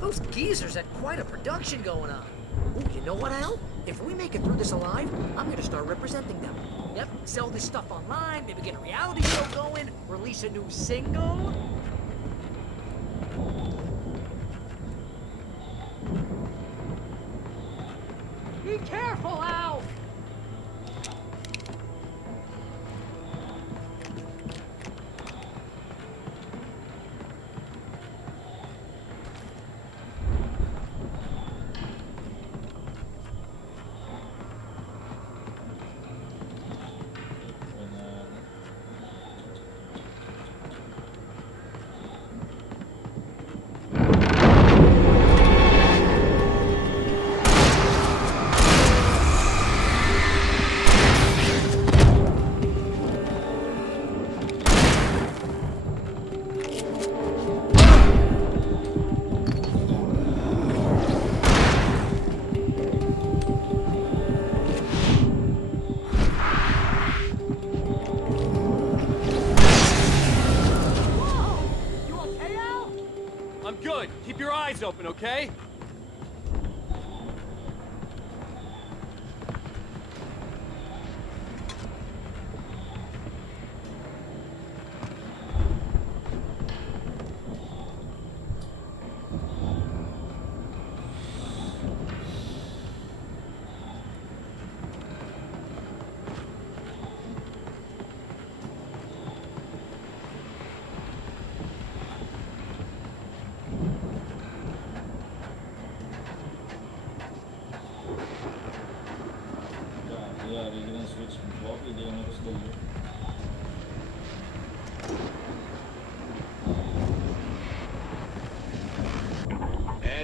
Those geezers had quite a production going on. Ooh, you know what, Al? If we make it through this alive, I'm gonna start representing them. Yep, sell this stuff online, maybe get a reality show going, release a new single. Be careful, Al! Open, okay?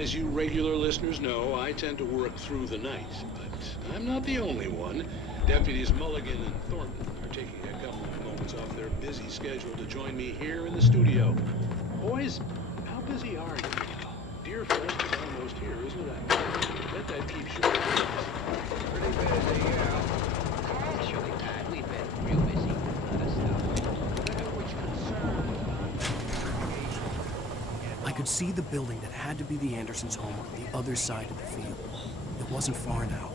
As you regular listeners know, I tend to work through the night, but I'm not the only one. Deputies Mulligan and Thornton are taking a couple of moments off their busy schedule to join me here in the studio. Boys, how busy are you now? Deer Fest is almost here, isn't it? Bet that keeps you pretty busy, yeah. Actually, Dad, we've been real busy with a lot of stuff. Which concerns I could see the building that had to be the Andersons' home on the other side of the field. It wasn't far now.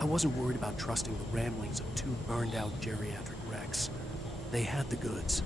I wasn't worried about trusting the ramblings of two burned-out geriatric wrecks. They had the goods.